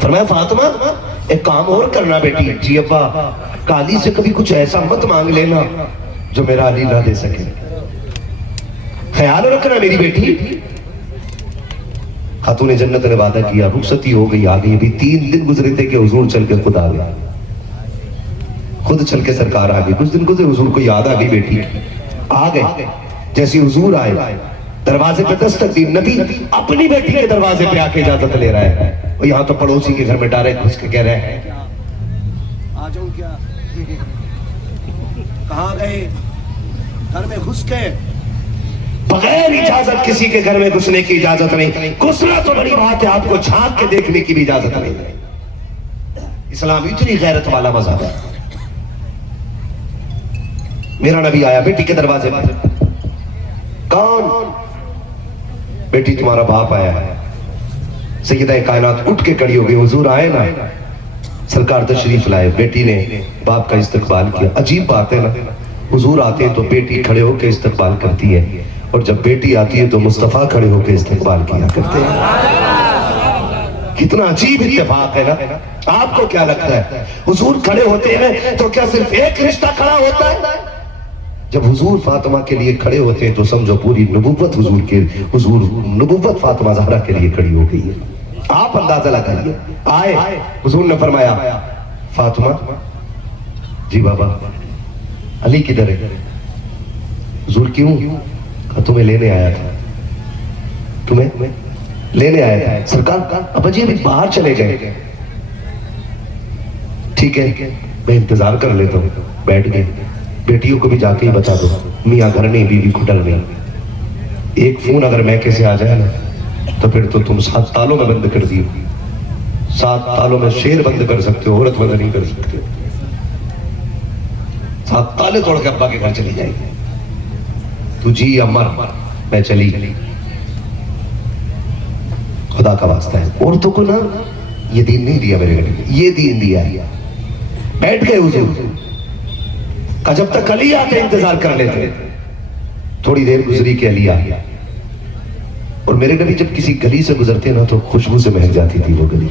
فرمایا فاطمہ ایک کام اور کرنا بیٹی. جی ابا, قاضی سے کبھی کچھ ایسا مت مانگ لینا جو میرا علی نہ دے سکے, خیال رکھنا میری بیٹی. خاتون جنت نے وعدہ کیا, رخصتی ہو گئی, آ گئی. ابھی 3 دن گزرے تھے کہ حضور چل کے خود آ گیا, خود چل کے سرکار آ گئی. کچھ دن گزرے, حضور کو یاد آ گئی بیٹی, آ گئے. جیسے حضور آئے, دروازے پہ دستک دی. نبی اپنی بیٹی کے دروازے پہ آ کے اجازت لے رہا ہے, اور یہاں تو پڑوسی کے گھر میں ڈائریکٹ گھس کے کہہ رہے ہیں آ جاؤ کیا, کہاں گئے, گھر میں گھس کے بغیر اجازت کسی کے گھر میں گھسنے کی اجازت نہیں. گھسنا تو بڑی بات ہے, آپ کو جھانک کے دیکھنے کی بھی اجازت نہیں. اسلام اتنی غیرت والا مذہب ہے. میرا نبی آیا بیٹی کے دروازے پر, کون؟ بیٹی تمہارا باپ آیا ہے. سیدہ کائنات اٹھ کے کھڑی ہو گئی, حضور آئے نا, سرکار تشریف لائے. بیٹی نے باپ کا استقبال کیا. عجیب بات ہے نا, حضور آتے ہیں تو بیٹی کھڑے ہو کے استقبال کرتی ہے, اور جب بیٹی آتی ہے تو مصطفیٰ کھڑے ہو کے استقبال کیا کرتے ہیں. کتنا عجیب اتفاق ہے نا. آپ کو کیا لگتا ہے حضور کھڑے ہوتے ہیں تو کیا صرف ایک رشتہ کھڑا ہوتا ہے؟ جب حضور فاطمہ کے لیے کھڑے ہوتے ہیں تو سمجھو پوری نبوت حضور نبوت فاطمہ زہرا کے لیے کھڑی ہو گئی ہے. آپ اندازہ لگائیے. آئے, حضور نے فرمایا فاطمہ. جی بابا. علی کدھر ہے؟ حضور کیوں؟ تمہیں لینے آیا تھا, تمہیں لینے آیا تھا. سرکار ابا جی ابھی باہر چلے گئے. ٹھیک ہے میں انتظار کر لیتا ہوں. بیٹھ گئے. بیٹیوں کو بھی جا کے ہی بتا دو, میاں گھر نہیں, بیوی کھٹل نہیں. ایک فون اگر میں کیسے آ جائے نا تو پھر تو تم 7 تالوں میں بند کر دیو. 7 تالوں میں شیر بند کر سکتے ہو, عورت بند نہیں کر سکتے. 7 تالے توڑ کے ابا کے گھر چلی جائے گی. تو جی امر میں چلی. خدا کا واسطہ ہے, عورتوں کو نا یہ دین نہیں دیا میرے گھر, یہ دین دیا ہے. بیٹھ گئے حضور کا, جب تک علی آتے انتظار کر لیتے. تھوڑی دیر گزری کہ علی آ گیا, اور میرے نبی جب کسی گلی سے گزرتے نا تو خوشبو سے مہک جاتی تھی وہ گلی.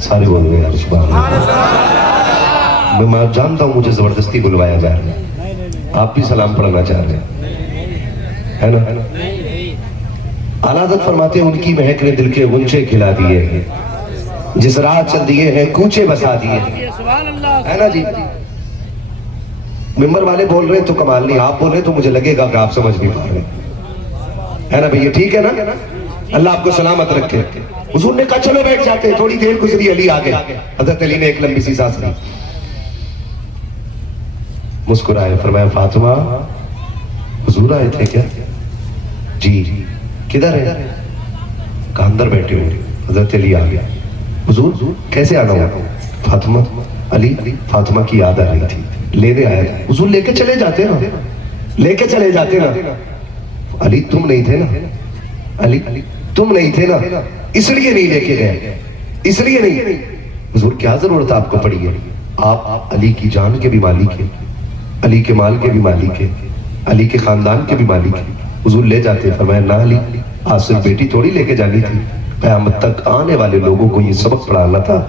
سارے بول گئے یار سبحان اللہ. میں جانتا ہوں مجھے زبردستی بلوایا جا رہا ہے, آپ بھی سلام پڑھنا چاہ رہے ہیں ہے نا. اعلیٰ حضرت فرماتے ہیں ان کی مہک نے دل کے غنچے کھلا دیے, جس راہ چل دیے ہیں کوچے بسا دیے, ہے نا جی. ممبر والے بول رہے ہیں تو کمال نہیں, آپ بول رہے ہیں تو مجھے لگے گا کہ آپ سمجھ نہیں پا رہے, ہے نا بھئی. ٹھیک ہے نا, اللہ آپ کو سلامت رکھے. حضور نے کہا چلو بیٹھ جاتے ہیں. تھوڑی دیر گزری, علی آگے. حضرت علی نے ایک لمبی سی سانس لی, مسکرائے, فرمایا فاطمہ حضور آئے تھے کیا؟ جی. کدھر ہے؟ کہا اندر بیٹھے ہوئے. حضرت علی آ گیا. حضور کیسے آنا ہوا؟ فاطمہ علی فاطمہ کی یاد آ رہی تھی, لینے آیا تھا. حضور لے کے چلے جاتے نا, لے کے چلے جاتے نا. علی تم نہیں تھے نا, علی تم نہیں تھے نا, اس لیے نہیں لے کے گئے, اس لیے نہیں. حضور کیا ضرورت آپ کو پڑی ہے, آپ علی کی جان کے بھی مالک ہیں, علی کے مال کے بھی مالک ہیں, علی کے خاندان کے بھی مالک ہیں. حضور لے جاتے. فرمایا نہ علی, آج صرف بیٹی تھوڑی لے کے جانی تھی, قیامت تک آنے والے لوگوں کو یہ سبق پڑھانا تھا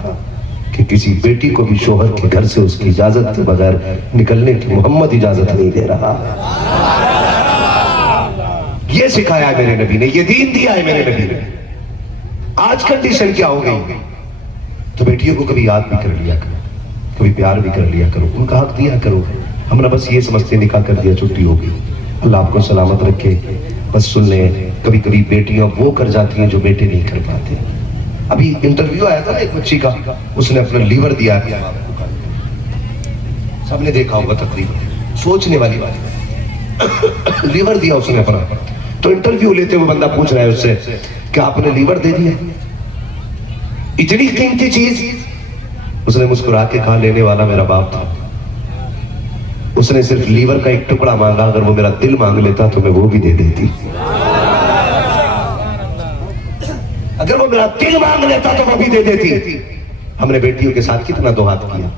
کہ کسی بیٹی کو بھی شوہر کے گھر سے اس کی اجازت کے بغیر نکلنے کی محمد اجازت نہیں دے رہا. یہ سکھایا ہے میرے نبی نے, یہ دین دیا ہے میرے نبی نے. آج کنڈیشن کیا ہو گئی, تو بیٹیوں کو کبھی یاد بھی کر لیا کرو, کبھی پیار بھی کر لیا کرو, ان کا حق دیا کرو. ہم نے بس یہ سمجھتے نکاح کر دیا چھٹی ہو گئی. اللہ آپ کو سلامت رکھے. بس سن لیں, کبھی کبھی بیٹیاں وہ کر جاتی ہیں جو بیٹے نہیں کر پاتے. ابھی انٹرویو آیا تھا نا ایک بچی کا, اس نے اپنا لیور دیا, سب نے دیکھا ہوگا تقریباً, سوچنے والی بات. لیور دیا اس نے اپنا. تو انٹرویو لیتے ہوئے بندہ پوچھ رہا ہے اس سے کہ آپ نے لیور دے دیا, اتنی قیمتی چیز. اس نے مسکرا کے کہا لینے والا میرا باپ تھا, اس نے صرف لیور کا ایک ٹکڑا مانگا, اگر وہ میرا دل مانگ لیتا تو میں وہ بھی دے دیتی. اگر وہ میرا دل مانگ لیتا تو وہ بھی دے دیتی. ہم نے بیٹیوں کے ساتھ کتنا دو ہاتھ کیا.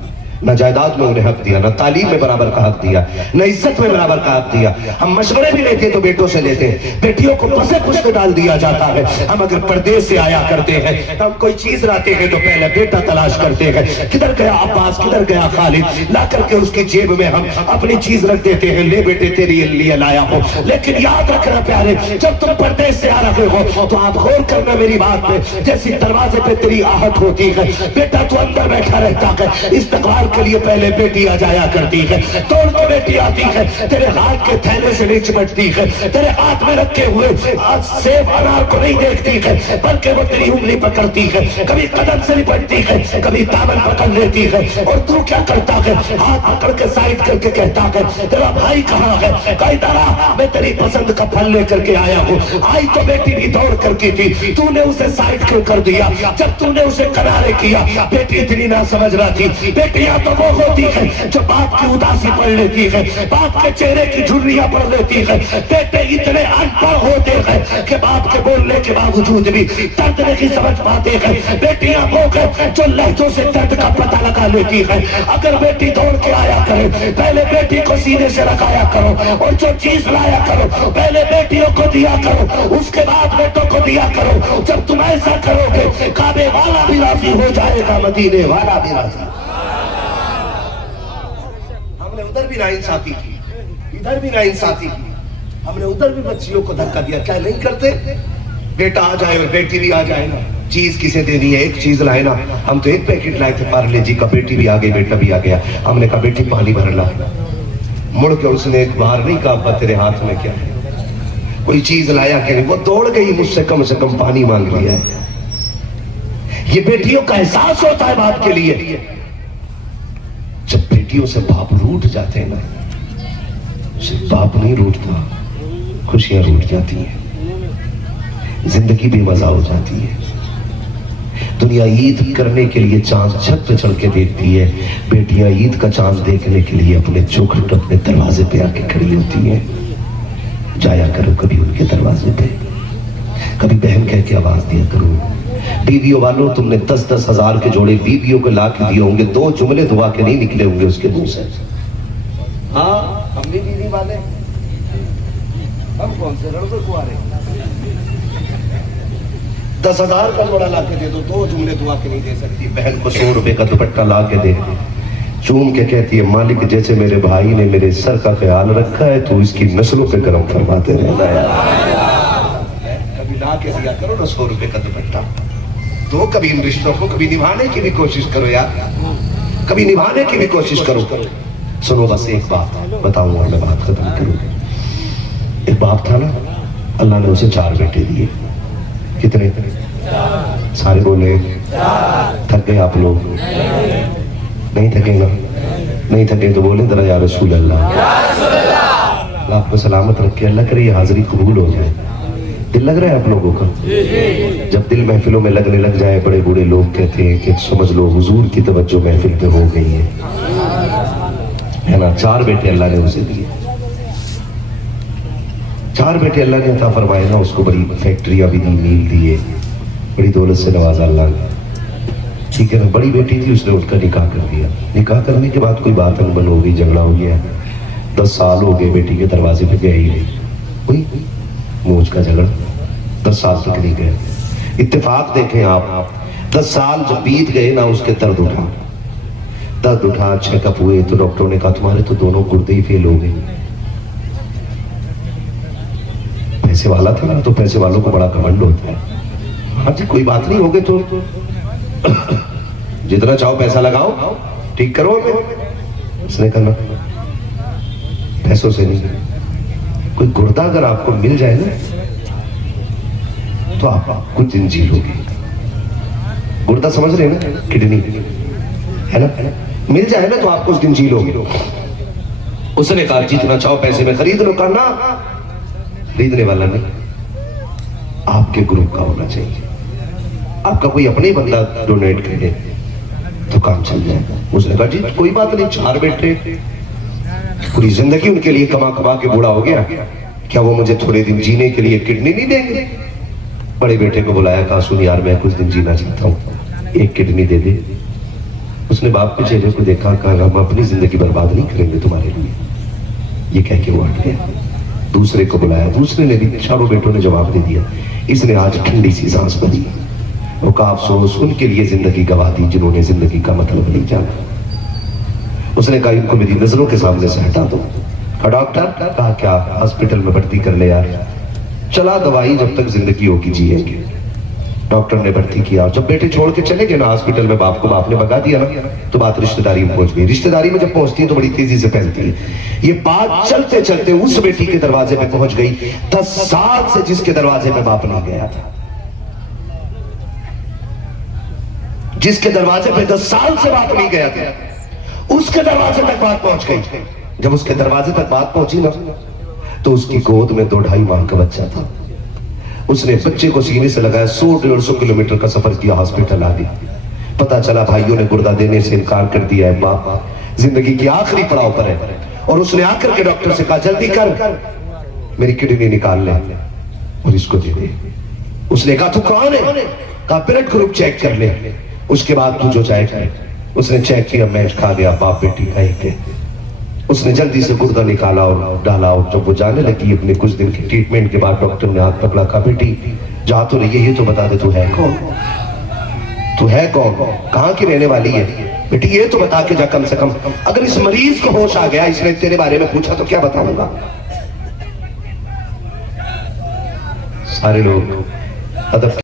نہ جائیداد میں انہیں حق دیا، نہ تعلیم میں برابر کا حق دیا، نہ عزت میں برابر کا حق دیا۔ ہم مشورے بھی لیتے تو بیٹوں سے لیتے، بیٹیوں کو پسے کچھ میں ڈال دیا جاتا ہے۔ ہم اگر پردیس سے آیا کرتے ہیں، ہم کوئی چیز لاتے ہیں تو پہلے بیٹا تلاش کرتے ہیں، کدھر گیا عباس، کدھر گیا خالد، لا کر کے اس کی جیب میں ہم اپنی چیز رکھ دیتے ہیں، لے بیٹے تیرے لیے لایا ہو۔ لیکن یاد رکھنا پیارے، جب تم پردیس سے آ رہے ہو تو آپ غور کرنا میری بات پہ، جیسی دروازے پہ تیری آہٹ ہوتی ہے، بیٹا تو اندر بیٹھا رہتا ہے، استقبال کے لیے پہلے بیٹی آ جایا کرتی ہے، توڑ کے بیٹی آتی ہے، تیرے ہاتھ کے تھیلے سے نہیں چمٹتی ہے، تیرے ہاتھ میں رکھے ہوئے سیب انار کو نہیں دیکھتی ہے، بلکہ وہ تیری انگلی پکڑتی ہے، کبھی قدم سے لپٹتی ہے، کبھی دامن پکڑ لیتی ہے، اور تو کیا کرتا ہے؟ ہاتھ پکڑ کے سائڈ کر کے کہتا ہے تیرا بھائی کہاں ہے؟ کہتا رہا میں تیری پسند کا پھل لے کر کے آیا ہوں۔ آئی تو بیٹی بھی دوڑ کر کی تھی، تو نے اسے سائڈ کیوں کر دیا؟ جب تو نے اسے کنارے کیا، بیٹی اتنی نہ سمجھ رہا تھی۔ بیٹیاں تو وہ ہوتی ہے جو باپ کی اداسی پڑھ لیتی ہے، باپ کے چہرے کی جھریاں پڑھ لیتی ہے۔ بیٹے اتنے ان پڑھ ہوتے ہیں کہ باپ کے بولنے کے باوجود بھی درد نہیں سمجھ پاتے ہیں۔ بیٹیاں وہ ہیں جو لہجوں سے درد کا پتہ لگا لیتی ہے۔ اگر بیٹی دوڑ کے آیا کرے، پہلے بیٹی کو سینے سے رکھایا کرو، اور جو چیز لایا کرو پہلے بیٹیوں کو دیا کرو، اس کے بعد بیٹوں کو دیا کرو۔ جب تم ایسا کرو گے کعبے والا بھی راضی ہو جائے گا، مدینے والا بھی راضی۔ ہم نے ادھر بھی ناانصافی کی، ادھر بھی ناانصافی کی، ہم نے ادھر بھی بچیوں کو دھکا دیا۔ کیا نہیں کرتے؟ بیٹا آ جائے اور بیٹی بھی آ جائے نا، چیز کسے دے دی ہے؟ ایک چیز لائے نا، ہم تو ایک پیکٹ لائے تھے پارلے جی کا، بیٹی بھی آ گئی بیٹا بھی آ گیا۔ ہم نے کہا بیٹی پانی بھر لا، مڑ کے اس نے ایک بار نہیں کہا ابا تیرے ہاتھ میں کیا ہے، کوئی چیز لایا کہ نہیں، وہ دوڑ گئی مجھ سے کم پانی مانگ لیا ہے۔ یہ بیٹیوں کا احساس ہوتا ہے باپ کے لیے۔ جب بیٹیوں سے باپ روٹ جاتے ہیں نا، صرف باپ نہیں روٹتا، خوشیاں روٹ جاتی ہیں، زندگی بے مزہ ہو جاتی ہے۔ دنیا عید کرنے کے لیے چاند چھت پہ چڑھ کے دیکھتی ہے، بیٹیاں عید کا چاند دیکھنے کے لیے اپنے چوکھٹ اپنے دروازے پہ آ کے کھڑی ہوتی ہیں۔ جایا کرو کبھی ان کے دروازے پہ، کبھی بہن کہہ کے آواز دیا کرو۔ بیویوں والوں تم نے 10-10 ہزار کے جوڑے بیویوں کو لا کے دیے ہوں گے، 2 جملے دعا کے نہیں نکلے ہوں گے اس کے منہ سے۔ ہاں ہم بھی بیوی والے، ہم کون سے لڑکے کو آ رہے ہیں؟ 10,000 کا جوڑا لا کے دے دو، 2 جملے دعا کے نہیں دے سکتی۔ بہن کو 100 روپے کا دوپٹہ لا کے دے، چوم کے کہتی ہے مالک جیسے میرے بھائی نے میرے سر کا خیال رکھا ہے تو اس کی نسلوں پہ کرم فرماتے رہنا ہے۔ کبھی لا کے دیا کرو نا 100 روپے کا دوپٹہ، تو کبھی ان رشتوں کو کبھی نبھانے کی بھی کوشش کرو یار، کبھی نبھانے کی بھی کوشش کرو۔ سنو بس ایک بات بتاؤں اور میں بات ختم کروں۔ ایک باپ تھا نا، اللہ نے اسے 4 بیٹے دیے۔ کتنے؟ سارے بولے تھک گئے آپ لوگ؟ نہیں تھکے گا؟ نہیں تھکے تو بولے ذرا یا رسول اللہ۔ اللہ آپ کو سلامت رکھے، اللہ کرے یہ حاضری قبول ہو جائے۔ دل لگ رہا ہے آپ لوگوں کا؟ جب دل محفلوں میں لگنے لگ جائے، بڑے بوڑھے لوگ کہتے ہیں کہ سمجھ لو حضور کی توجہ محفل پہ ہو گئی ہے نا۔ 4 بیٹے اللہ نے اسے دیے، 4 بیٹے اللہ نے عطا فرمائے نا اس کو، بڑی فیکٹریاں بھی دی، میل دیے، بڑی دولت سے نوازا اللہ نے، ٹھیک ہے نا۔ بڑی بیٹی تھی، اس نے ان کا نکاح کر دیا۔ نکاح کرنے کے بعد کوئی بات انبن ہو گئی، جھگڑا ہو گیا، 10 سال ہو گئے بیٹی کے دروازے پہ گئے ہی نہیں، کوئی موج کا جھگڑا، 10 سال تک نہیں گئے۔ اتفاق دیکھیں آپ، 10 سال جب بیت گئے نا، اس کے درد اٹھا، چیک اپ ہوئے تو ڈاکٹروں نے کہا تمہارے تو دونوں گردے ہی فیل ہو گئے۔ پیسے والا تھا نا، تو پیسے والوں کو بڑا گھمنڈ ہوتا ہے، ہاں جی کوئی بات نہیں، ہوگے تو جتنا چاہو پیسہ لگاؤ، ٹھیک کرو ہمیں۔ اس نے کہا پیسوں سے نہیں، کوئی گردہ اگر آپ کو مل جائے نا تو آپ کچھ دن جی لو گے۔ گردہ سمجھ رہے ہیں نا، کڈنی ہے نا، مل جائے نا تو آپ کچھ دن جی لو گے۔ اس نے کہا جتنا چاہو پیسے میں خرید لو، کرنا خریدنے والا نہیں، آپ کے گروپ کا ہونا چاہیے، آپ کا کوئی اپنے بندہ ڈونیٹ کر دے تو کام چل جائے گا۔ اس نے کہا جی کوئی بات نہیں، 4 بیٹے، پوری زندگی ان کے لیے کما کے بوڑھا ہو گیا، کیا وہ مجھے تھوڑے دن جینے کے لیے کڈنی نہیں دیں گے؟ بڑے بیٹے کو بلایا، کہا سن یار میں کچھ دن جینا چاہتا ہوں، 1 کڈنی دے دے۔ اس نے باپ کے چہرے کو دیکھا، کہا ہم اپنی زندگی برباد نہیں کریں گے تمہارے لیے، یہ کہہ کے وہ ہٹ گیا۔ دوسرے کو بلایا، دوسرے نے بھی، چاروں بیٹوں نے جواب دے دیا۔ اس نے آج ٹھنڈی سی سانس بھری، وہ کہا افسوس ان کے لیے زندگی گوا دی جنہوں نے زندگی کا مطلب نہیں جانا۔ اس نے کہا ان کو میری نظروں کے سامنے سے ہٹا دو۔ کہا ڈاکٹر، کہا کیا؟ ہاسپٹل میں بھرتی کر لے یار، چلا دوائی جب تک زندگی ہوگی جیئیں گے۔ ڈاکٹر نے بھرتی کیا، جب بیٹے چھوڑ کے چلے گئے نا ہاسپٹل میں، باپ کو باپ نے بھگا دیا نا، تو بات رشتہ داری میں پہنچ گئی۔ رشتہ داری میں جب پہنچتی ہے تو بڑی تیزی سے پھیلتی ہے۔ یہ بات چلتے چلتے اس بیٹی کے دروازے پہ پہنچ گئی 10 سال سے جس کے دروازے پہ باپ نہیں گیا تھا، جس کے دروازے پہ 10 سال سے باپ نہیں گیا تھا، اس کے دروازے تک بات پہنچ گئی۔ جب اس کے دروازے تک بات پہنچی نا تو اس کی گود میں 2-2.5 ماہ کا بچہ تھا۔ اس نے بچے کو سینے سے لگایا، 100-150 کلومیٹر کا سفر کیا، ہاسپٹل آ گیا۔ پتا چلا بھائیوں نے گردہ دینے سے انکار کر دیا ہے، باپ زندگی کی آخری پڑاؤ پر ہے۔ اور اس نے آ کر کے ڈاکٹر سے کہا جلدی کر، میری کڈنی نکال لے اور اس کو دے دے۔ اس نے کہا تو کون ہے؟ کہا بلڈ گروپ چیک کر لے، اس کے بعد تو جو چاہے کرے۔ اس نے چیک کیا، میچ کھا گیا، باپ بیٹی کا ایک ہے۔ اس نے جلدی سے گردہ نکالا اور ڈالا، اور جب وہ جانے لگی اپنے کچھ دن کی ٹریٹمنٹ کے بعد ڈاکٹر نے ہاتھ پکڑا، کہا بیٹی جا تو رہی ہے، یہ تو بتا دے تو ہے کون؟ تو ہے کون؟ کہاں کی رہنے والی ہے؟ بیٹی یہ تو بتا کے جا کم سے کم، اگر اس مریض کو ہوش آ گیا اس نے تیرے بارے میں پوچھا تو کیا بتاؤں گا؟ سارے لوگ ادب